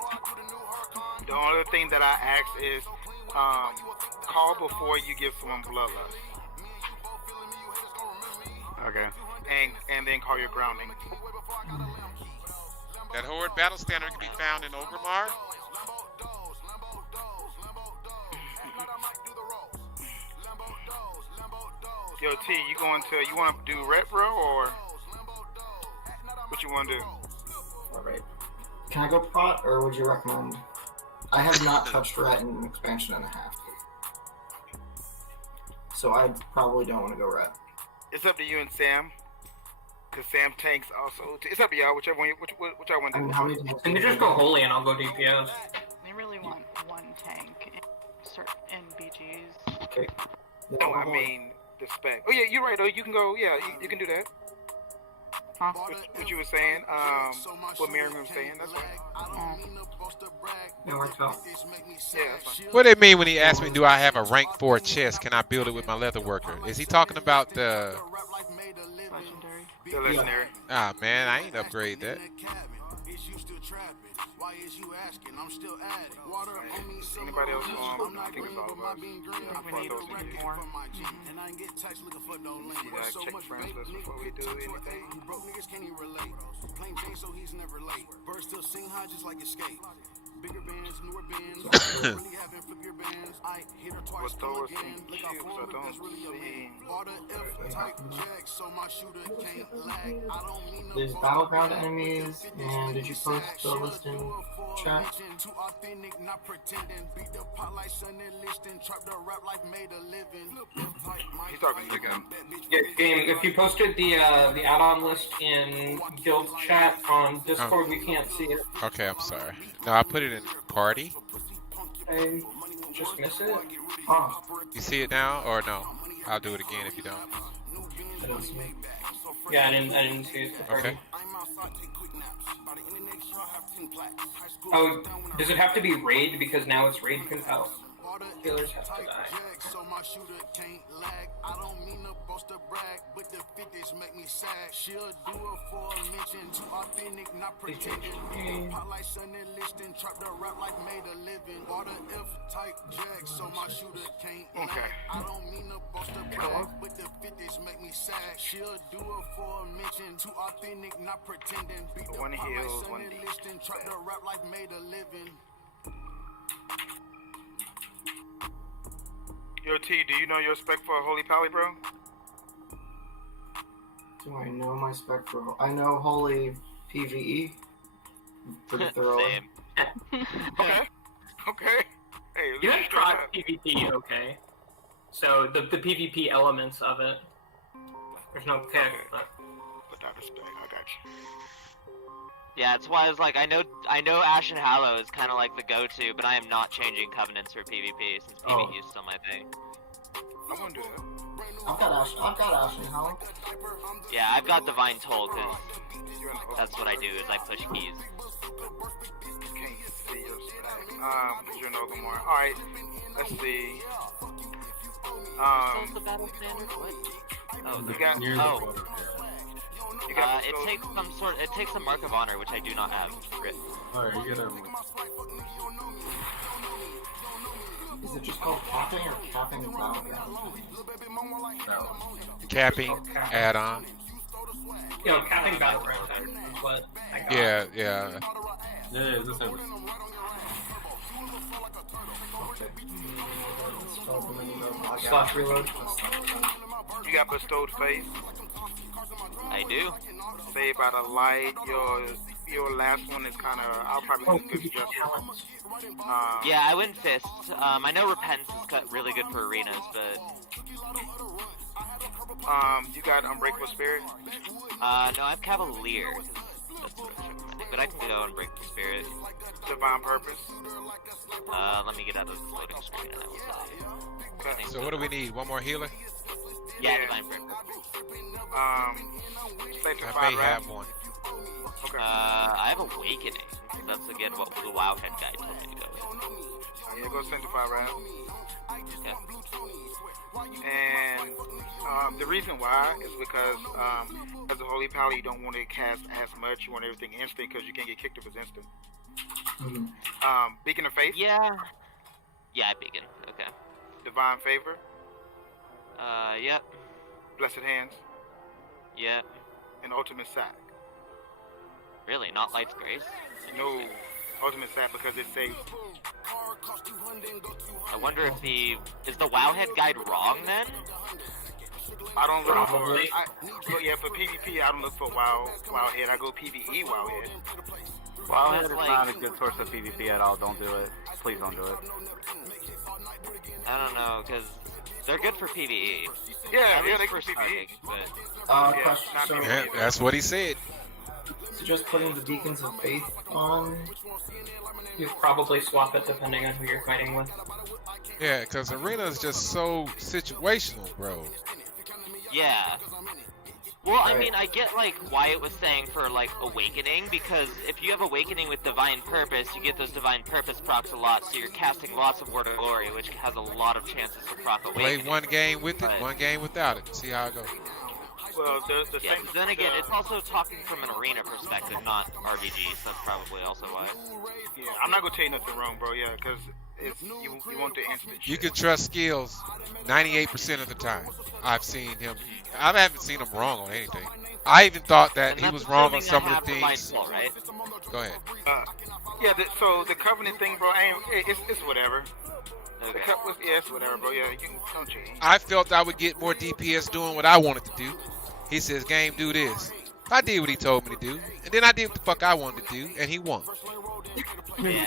The only thing that I ask is call before you give someone bloodlust. Okay. And then call your grounding. That Horde Battle Standard can be found in Orgrimmar. Yo, T, you want to do ret, bro, or what you want to do? Alright. Can I go prot, or would you recommend? I have not touched ret in an expansion and a half. So I probably don't want to go ret. It's up to you and Sam. Because Sam tanks also. It's up to y'all, whichever one, which I want to do. How many tanks? Can you just go holy and I'll go DPS? They really want one tank in BGs. Okay. No, I mean the spec. Oh yeah, you're right. Oh, you can go. Yeah, you can do that. Huh? What you were saying? What Miriam was saying? That's fine. It works out. Yeah, that's fine. What do they mean when he asked me, do I have a rank 4 chest? Can I build it with my leather worker? Is he talking about the... Legendary. The legendary. Ah, man, I ain't upgrade that. Anybody else? I think it's all of us. We need more. Yeah, check friends list before we do anything. What those seem cute, so I don't see. There's battleground enemies, and did you post the list in chat? He's talking to you guys. Yeah, game. If you posted the add-on list in guild chat on Discord, we can't see it. Okay, I'm sorry. No, I put it in party. I just miss it. Oh, You see it now, or no? I'll do it again if you don't. I don't see it. Yeah, I didn't see it. Okay. Oh, does it have to be raid? Because now it's raid compelled. Healers have to die. Okay. One heals, one defense. Yo, T, do you know your spec for Holy Pally, bro? Do I know my spec for? I know holy PvE. Pretty thoroughly. Same. Okay. Okay. Hey, You have let's tried try PvP, okay? So the PvP elements of it. There's no kick, but without the spec, I got you. Yeah, that's why I was like, I know Ash and Hallow is kind of like the go-to, but I am not changing Covenants for PvP since PvP is still my thing. I want to do that. I've got Ash and Holly. Yeah, I've got Divine Toll because that's what I do is I push keys. Can't see your spec. You're no more. All right. Let's see. What's the battle standard? What? Oh, You got. Near the Oh. border. You got. it takes a mark of honor, which I do not have. Rip. Alright, you get Is it just called capping or capping the battleground? that one. Capping, add-on. yo, capping battleground is what I got. Yeah. Yeah, it's the same. Spells and then you go body slash reload. You got bestowed faith. I do. Saved by the light. Your last one is kind of. I'll probably do good suggestions. Yeah, I went fist. I know repentance is really good for arenas, but you got unbreakable spirit. no, I have cavalier. That's what I was trying to think, but I can go unbreakable spirit. Divine purpose. Let me get out of the loading screen and I will tell you. Okay. So what do we need? One more healer? Yeah, Yeah. divine purpose. I may have one. Okay. I have awakening. That's again what the Wowhead guy told me to go with. Yeah, go sanctify right. Okay. And the reason why is because as a holy pally, you don't want to cast as much. You want everything instant because you can get kicked if it's instant. Beacon of faith. Yeah. Yeah, beacon. Okay. Divine favor. Yep. Blessed hands. Yep. And ultimate sack. Really, not light's grace? No, ultimate sack because it's safe. I wonder if is the Wowhead guide wrong then? I don't look Probably. but yeah, for PvP, I don't look for Wowhead. I go PvE Wowhead. Wowhead is like- not a good source of PvP at all. Don't do it. Please don't do it. I don't know, because they're good for PvE. Yeah, At yeah, least they for can starting, PvE. but Yeah, Question. not So, PvP. Yeah, that's what he said. so just putting the Beacons of Faith on. You probably swap it depending on who you're fighting with. Yeah, because arena is just so situational, bro. yeah. Well, I Right. mean, I get like why it was saying for like awakening, because if you have awakening with divine purpose, you get those divine purpose procs a lot, so you're casting lots of Word of Glory, which has a lot of chances to proc Play awakening. one game with it, Right. one game without it. See how it goes. Well, the Yeah, same. then again, it's also talking from an arena perspective, not RBG, so that's probably also why. Yeah, I'm not gonna tell you nothing wrong, bro. Yeah, because it's you want the instant. You shit. can trust skills 98% of the time. I've seen him. I haven't seen him wrong on anything. I even thought that And he that's was wrong on assuming some I of have the divine things. pull, right? Go ahead. Yeah, so the covenant thing, bro. It's whatever. Okay. It's whatever, bro. Yeah, you can don't change. I felt I would get more DPS doing what I wanted to do. He says, game, do this. I did what he told me to do. And then I did what the fuck I wanted to do. And he won. Yeah.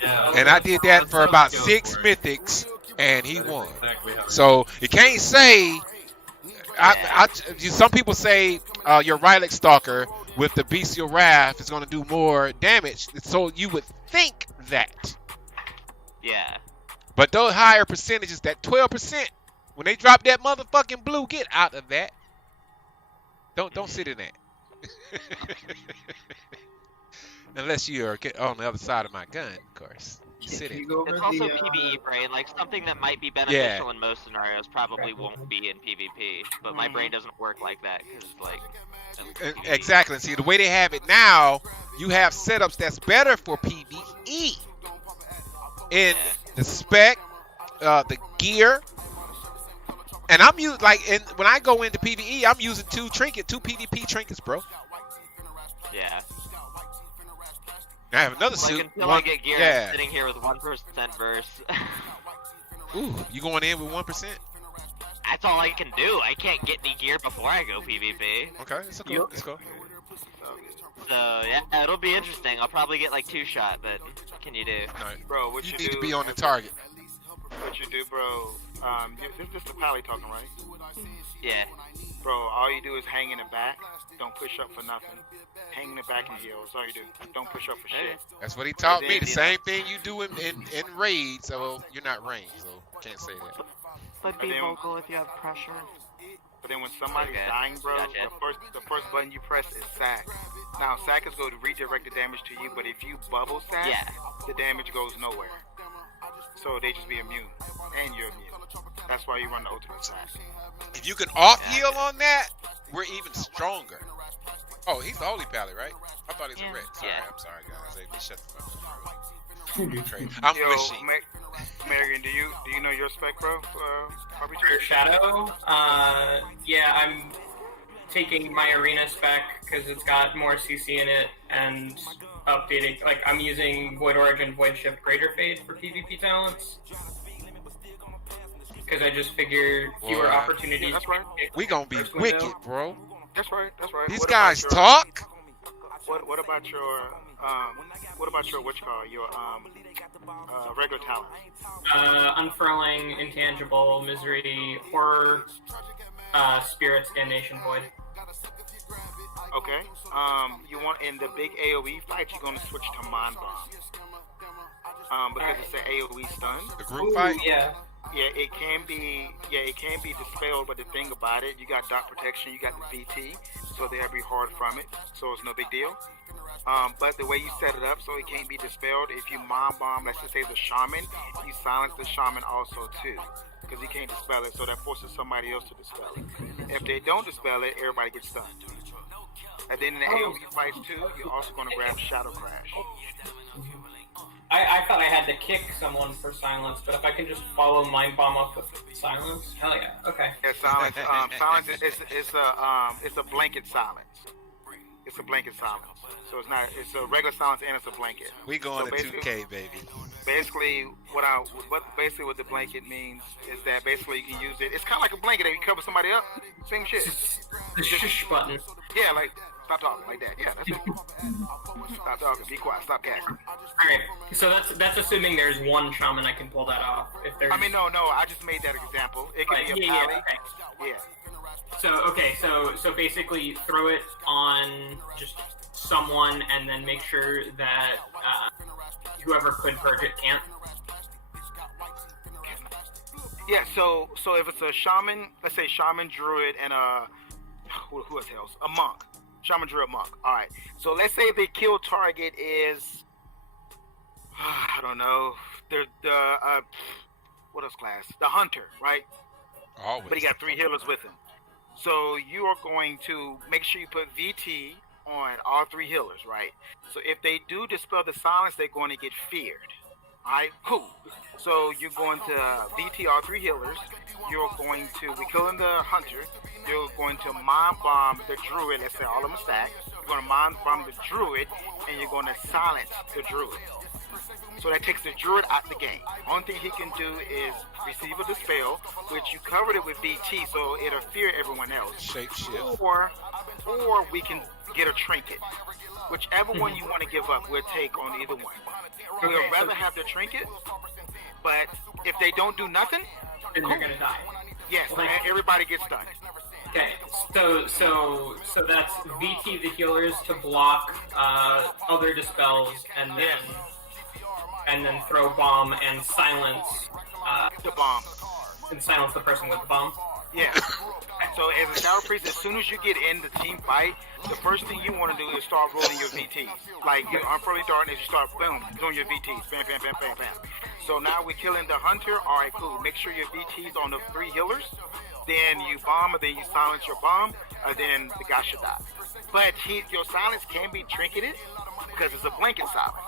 Yeah, And I did that that's for how about skills 6 work. mythics. And he That is won. exactly how it So you can't say. Some people say your Rylex Stalker with the Bestial Wrath is going to do more damage. So you would think that. Yeah. But those higher percentages, that 12%, when they drop that motherfucking blue, get out of that. Don't sit in that. Unless you are on the other side of my gun, of course. You sit If in. you go over It's also the, PvE brain, like something that might be beneficial in most scenarios probably won't be in PvP, but my brain doesn't work like that, because like... that's PvE. Exactly. See, the way they have it now, you have setups that's better for PvE. In the spec, the gear, and I'm using when I go into PvE, I'm using two PvP trinkets, bro. Yeah. I have another Like suit. until I get gear, yeah. I'm sitting here with 1% verse. Ooh, you going in with 1%? That's all I can do. I can't get any gear before I go PvP. Okay, it's cool. Let's go. So yeah, it'll be interesting. I'll probably get like 2-shot, but what can you do? Right. Bro, what You you need do? to be on the target. What you do, bro? This is the pally talking, right? Yeah. Bro, all you do is hang in the back. Don't push up for nothing. Hang in the back and heal. That's all you do. Don't push up for shit. That's what he taught me. The same thing you do in raids. So you're not ranged, so can't say that. But be then- vocal if you have pressure. But then when somebody's Okay. dying, bro, Gotcha. the first button you press is sack. Now, sack is going to redirect the damage to you, but if you bubble sack, Yeah. the damage goes nowhere. So they just be immune, and you're immune. That's why you run the ultimate sack. If you can off heal on that, we're even stronger. Oh, he's the holy pally, right? I thought he was Yeah. a red. Sorry, Yeah. I'm sorry, guys. Let me shut the fuck up. I'm Yo, wishing. Marion, do you know your spec, bro? For your shadow, yeah, I'm taking my arena spec because it's got more CC in it and updating. Like I'm using Void Origin, Void Shift, Greater Fate for PvP talents. because I just figure fewer Boy. opportunities. Yeah, that's right. We gonna be First window. wicked, bro. That's right. That's right. These What guys about your- talk. What about your what you call your regular talent? Unfurling, intangible, misery, horror, spirit, damnation, void. Okay. You want in the big AOE fight, you're gonna switch to mind bomb. Because it's an AOE stun. The group Ooh, fight. yeah. Yeah, it can be dispelled, but the thing about it, you got dot protection, you got the VT, so they'll be hard from it, so it's no big deal. But the way you set it up, so it can't be dispelled, if you mind bomb, let's just say the shaman, you silence the shaman also too, because he can't dispel it, so that forces somebody else to dispel it. If they don't dispel it, everybody gets stunned. And then in the AOE fights too, you're also going to grab Shadow Crash. I thought I had to kick someone for silence, but if I can just follow mind bomb up with silence, hell yeah. Okay. Yeah, silence. Silence is a blanket silence. It's a blanket silence. So it's not. It's a regular silence and it's a blanket. We going So to basically- 2K, baby. Basically, what the blanket means is that basically you can use it. It's kind of like a blanket that you cover somebody up. Same shit. The shush button. Yeah, like stop talking like that. Yeah, that's it. Stop talking. Be quiet. Stop casting. Alright, so that's assuming there's one shaman I can pull that off. If there's I mean, no. I just made that example. It could be a yeah, pally. okay. Yeah. So basically throw it on just someone and then make sure that whoever could purge it can't. Yeah, so if it's a shaman, let's say shaman, druid, and who else? A monk. Shaman, druid, monk. All right. So let's say the kill target is, I don't know, the what else class? The hunter, right? Always. But he got 3 healers with him. So you are going to make sure you put VT on all 3 healers, right? So if they do dispel the silence, they're going to get feared. Alright, cool. So you're going to VT all 3 healers. We're killing the hunter. You're going to mind bomb the druid. Let's say all of them stack. You're going to mind bomb the druid, and you're going to silence the druid. So that takes the druid out the game. Only thing he can do is receive a dispel, which you covered it with VT, so it'll fear everyone else. Shape shift. Or we can get a trinket. Whichever one you want to give up, we'll take on either one. We'd rather have the trinket, but if they don't do nothing, Then they're gonna die. yes, and everybody gets stunned. Okay, so that's VT the healers to block other dispels, and then throw bomb and silence The bomb. and silence the person with the bomb. Yeah. So as a Shadow Priest, as soon as you get in the team fight, the first thing you want to do is start rolling your VTs. Like you unfurling darkness, you start boom, doing your VTs. Bam, bam, bam, bam, bam. So now we're killing the hunter. Alright, cool. Make sure your VTs on the 3 healers. Then you bomb, and then you silence your bomb, and then the guy should die. But your silence can be trinketed because it's a blanket silence.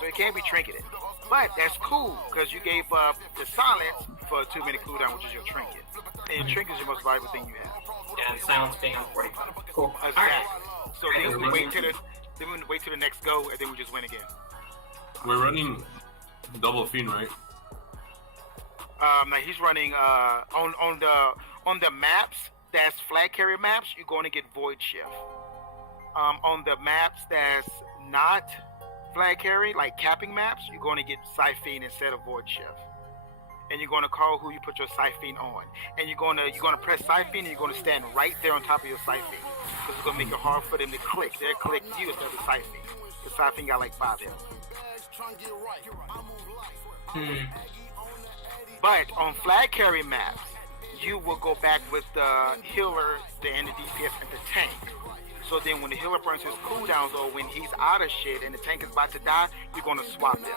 So it can be trinketed. But that's cool because you gave up the silence for a 2-minute cooldown, which is your trinket. And your trinket is your most valuable thing you have. Yeah, and silence being on 45. Cool. Exactly. Alright. So then we wait till the next go, and then we just win again. We're running double fiend, right? Now he's running on the maps that's flag carrier maps. You're going to get void shift. On the maps that's not flag carry, like capping maps, you're going to get Siphene instead of void shift. And you're going to call who you put your Siphene on, and you're going to press Siphene, and you're going to stand right there on top of your Siphene, because it's going to make it hard for them to click. They'll click you instead of the Siphene. The Siphene got like 5 hits. But on flag carry maps, you will go back with the healer, and the DPS, and the tank. So then when the healer burns his cooldowns, or when he's out of shit and the tank is about to die, you're going to swap them.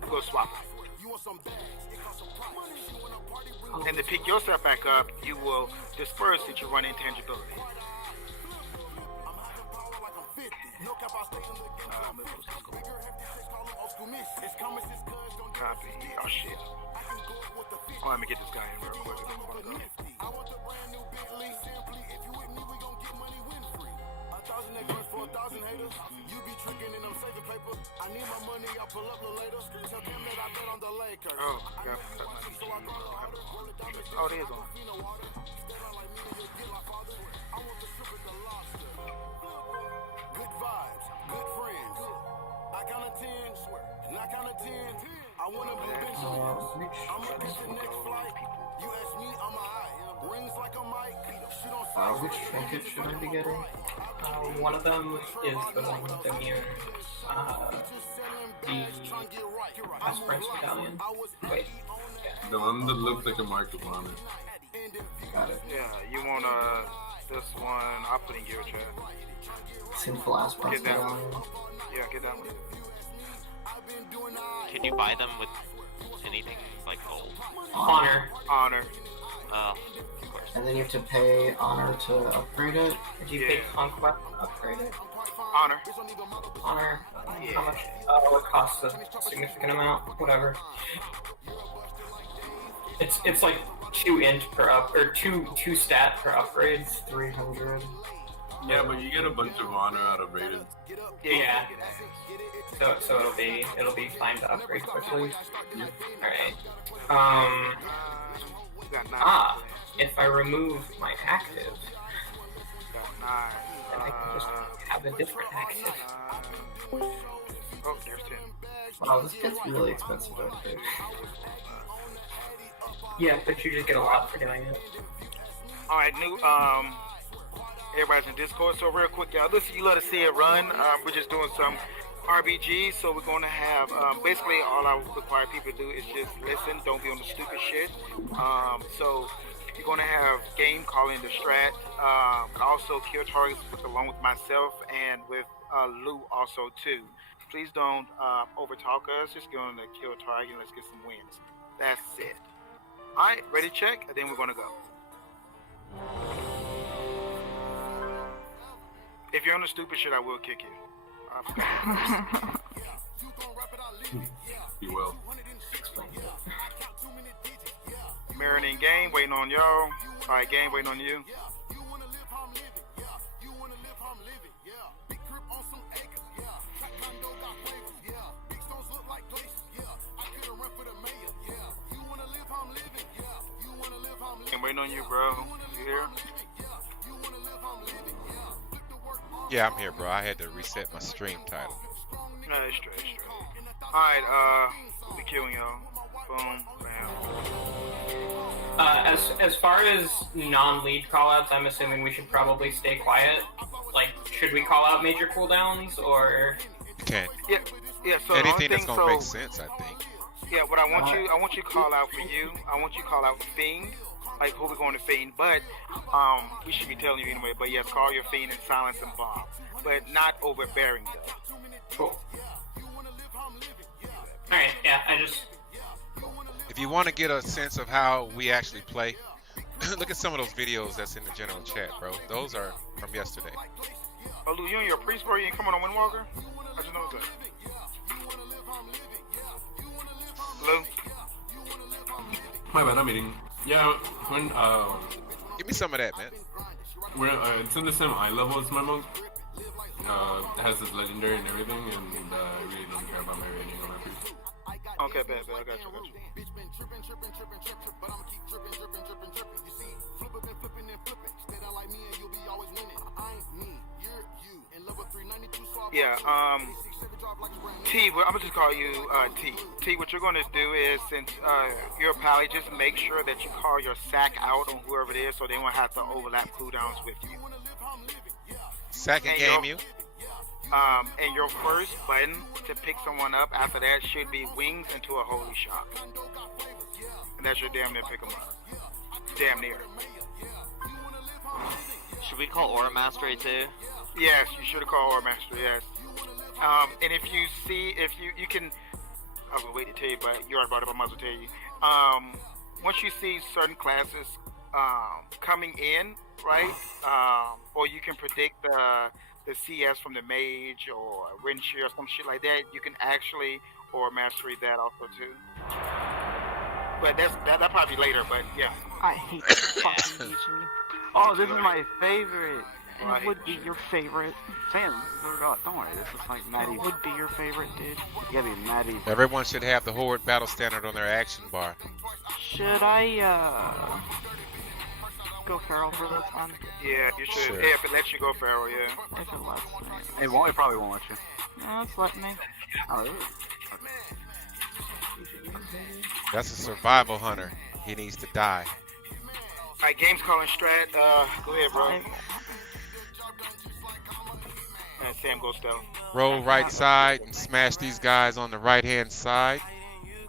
You're going to swap them. And to pick yourself back up, you will disperse that you run intangibility. Copy. Oh shit. Oh, let me get this guy in real quick. Oh, yeah. Oh, it is on. Good vibes, good friends. I count to 10, and I count to 10. I wanna be benching. I'ma catch the next flight. You ask me, I'm a rings like a mic. Which trinket should I be getting? One of them is the one with immune. The Aspirant's Medallion. Wait. The one that looks like a mark of honor. Got it. Yeah, you want this one? I'll put in your chat. Sinful Aspirant's Get that one. Medallion. Yeah, get that one. Can you buy them with anything like gold? Honor. Honor. Of course. And then you have to pay honor to upgrade it. Did you pay Conquest to upgrade it? Honor. Honor. Yeah. How much? Oh, it costs a significant amount. Whatever. It's like 2 int per up or 2 stat per upgrade. 300. Yeah, but you get a bunch of honor out of rated. Yeah. So it'll be fine to upgrade quickly. Alright. If I remove my active, then I can just have a different active. Oh, there's 10. Wow, this gets really expensive to upgrade. Yeah, but you just get a lot for doing it. Alright, new, everybody's in Discord, so real quick, y'all, listen, you let us see it run. We're just doing some RBGs, so we're going to have, basically all I require people to do is just listen, don't be on the stupid shit. So you're going to have game calling the strat, also kill targets along with myself and with Lou also too. Please don't overtalk us, just go on the kill target and let's get some wins. That's it. Alright, ready to check, and then we're going to go. If you're on the stupid shit, I will kick you. You will. Marinating game, waiting on y'all. Alright, game, waiting on you. I'm waiting on you, bro. You here? Yeah, I'm here, bro. I had to reset my stream title. No, it's straight. Alright, we killing y'all. Boom, bam. As far as non-lead callouts, I'm assuming we should probably stay quiet. Like, should we call out major cooldowns or? You can. Yeah. So Anything that's gonna make so, sense, I think. Yeah, what I want you to call out for you. I want you to call out Fiend, like who we're going to Fiend. But we should be telling you anyway. But yes, call your Fiend and silence and bomb, but not overbearing though. Cool. All right. Yeah, I just. If you want to get a sense of how we actually play, look at some of those videos that's in the general chat, bro. Those are from yesterday. Oh, Lou, you and your priest, bro? You ain't coming on Windwalker? I just noticed that. Lou? My bad, I'm eating. Yeah, when Give me some of that, man. we're it's in the same eye level as my monk. It has its legendary and everything, and I really don't care about my rating or my priest. Okay, bad. I got you. Yeah, T, I'm gonna just call you T. T, what you're gonna do is, since you're a pally, just make sure that you call your sack out on whoever it is so they won't have to overlap cooldowns with you. Second game you. And your first button to pick someone up after that should be wings into a holy shot. And that should damn near pick them up. Damn near. Should we call Aura Mastery too? Yes, you should have called Aura Master, yes. And if you see, if you can, I was waiting to tell you, but you already brought it up, I might as well tell you. Once you see certain classes coming in, right, or you can predict the CS from the mage or Renshir or some shit like that, you can actually Aura Mastery that also too. But that'll probably be later, but yeah. I hate this fucking BG. Oh, this is my favorite. Right. It would be your favorite. Sam, don't worry. This is like mad It easy. would be your favorite, dude. You gotta be mad easy. Everyone should have the Horde battle standard on their action bar. Should I, go feral for this one? Yeah, you should. Sure. Yeah, if it lets you go feral, yeah. If it lets me. It won't. It probably won't let you. Yeah, it's letting me. Oh, really? That's a survival hunter. He needs to die. Alright, game's calling strat. Go ahead, bro. And Sam, go stealth. Roll right side and smash these guys on the right hand side.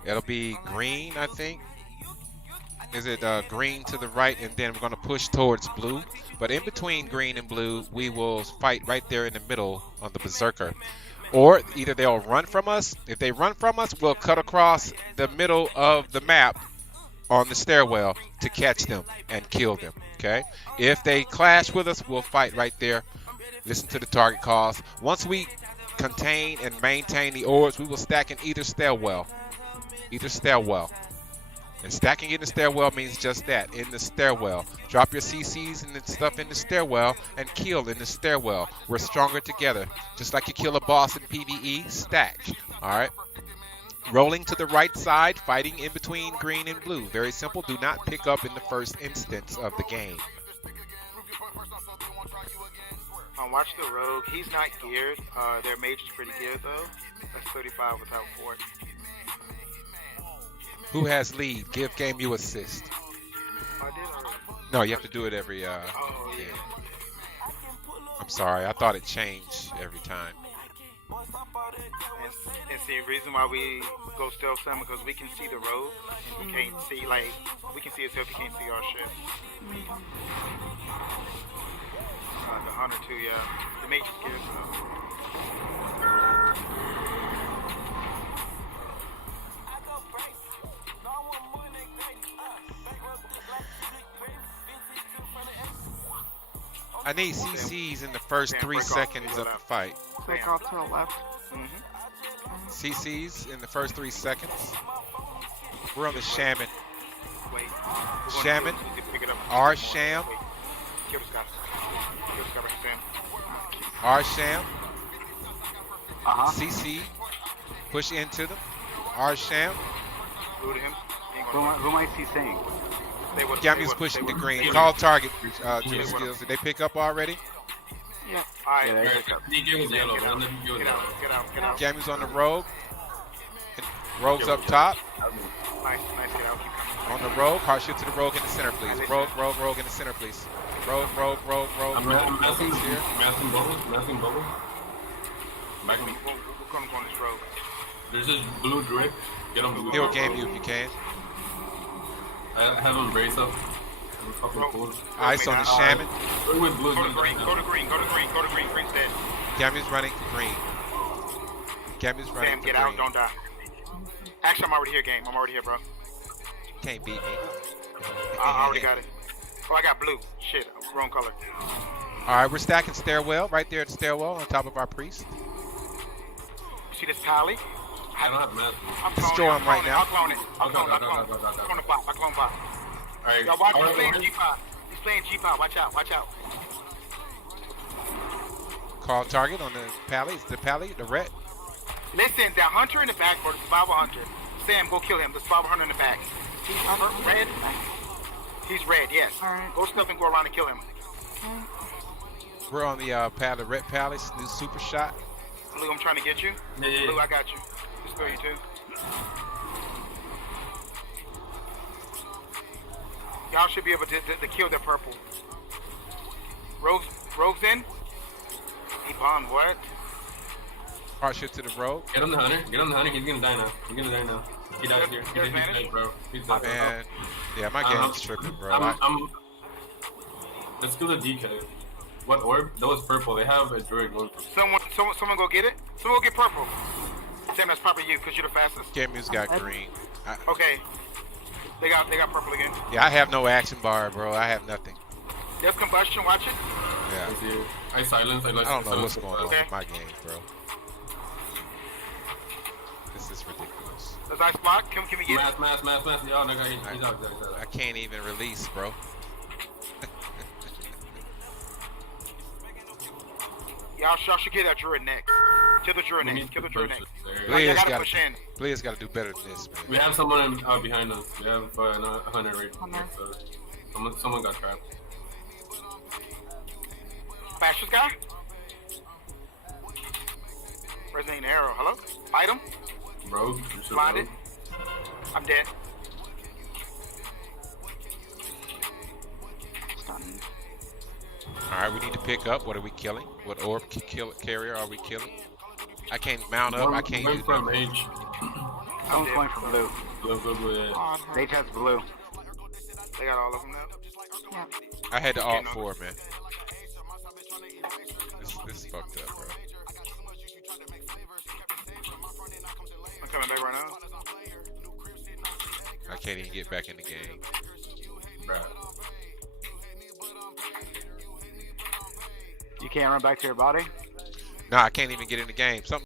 It'll be green, I think. Is it green to the right, and then we're going to push towards blue. But in between green and blue, we will fight right there in the middle on the berserker. Or either they'll run from us. If they run from us, we'll cut across the middle of the map on the stairwell to catch them and kill them. Okay? If they clash with us, we'll fight right there. Listen to the target calls. Once we contain and maintain the orbs, we will stack in either stairwell. Either stairwell. And stacking in the stairwell means just that, in the stairwell. Drop your CCs and stuff in the stairwell and kill in the stairwell. We're stronger together. Just like you kill a boss in PvE, stack. Alright? Rolling to the right side, fighting in between green and blue. Very simple. Do not pick up in the first instance of the game. Watch the rogue. He's not geared. Their mage is pretty geared, though. That's 35 without fort. Who has lead? Give game you assist. I did already. No, you have to do it every Oh, yeah. game. I'm sorry, I thought it changed every time. And see, the reason why we go stealth some because we can see the road. We can't see, like, we can see itself, you can't see our shit. The hunter too, yeah. The mage is scared, so. I need CCs in the first 3 seconds of the fight. Break off to the left. CCs in the first 3 seconds. We're on the shaman. Wait. Shaman. Pick it up. Our sham. Wait. Kill this guy. Kill this guy right Sam. Our sham. Uh-huh. CC. Push into them. Our sham. Go to him. Who am I CCing? Gammy's pushing the green. Call target. Skills. Did they pick up already? Yeah. Alright. Yeah, they pick up. DK was yellow. Get out. Get out. Gammy's on the rogue. Rogue's up top. Nice. Get out. Keep coming. On the rogue. Hard shoot to the rogue in the center, please. Rogue in the center, please. Rogue. I'm massing bubble. Back me. We're gonna go on this road. There's this blue druid. Get him. He'll game you if you can. I have him brace up. I'm fucking cool. Ice on the shaman. With blue. Go to green. Green's dead. Gammy's running green. Gammy's running Sam, for get green. out. Don't die. Actually, I'm already here, game. I'm already here, bro. Can't beat me. I already got it. Oh, I got blue. Shit, wrong color. Alright, we're stacking stairwell. Right there at the stairwell on top of our priest. See this tally? I don't have math. Destroy him right now. I'll clone it. I'll clone the bot. Alright. Y'all watch, he's playing G-Pop. He's playing G-Pop. Watch out. Call target on the pally. It's the pally, the red. Listen, the hunter in the back, bro, the survival hunter. Sam, go kill him. The survival hunter in the back. He's red. He's red, yes. Alright. Go stuff and go around and kill him. We're on the pally, red pally. New super shot. Blue, I'm trying to get you. Yeah. Blue, I got you. Just throw you too. Y'all should be able to kill their purple. Rogue's in. He bombed what? Hard shit to the rogue. Get on the hunter. He's gonna die now. He died here. He's dead, bro. He's dead, Man, yeah, my game's tripping, bro. Let's do the DK. What orb? That was purple. They have a druid going for. Someone go get it. Someone go get purple. Sam, that's probably you because you're the fastest. Gammy's got green. Okay. They got purple again. Yeah, I have no action bar, bro. I have nothing. There's combustion. Watch it. Yeah. I silence. I don't know what's going on Okay. in my game, bro. This is ridiculous. Does ice block? Can we get it? Mass. Yo, no, he's out. I can't even release, bro. Y'all should get that druid next. Kill the druid next. Kill the druid next. Blaze gotta got push in. Blaze got to do better than this, man. We have someone behind us. We have a hunter right next to us. Someone got trapped. Fastest guy? Resonating arrow. Hello? Fight him. Rogue. Blinded. I'm dead. Stunned. All right, we need to pick up. What are we killing? What orb carrier are we killing? I can't mount up. I can't use from it. H. Someone's going for blue. Blue, yeah. Odd. H has blue. They got all of them now. Yep. I had to alt 4, man. This is fucked up, bro. I'm coming back right now. I can't even get back in the game. Bruh. You can't run back to your body? No, I can't even get in the game. Something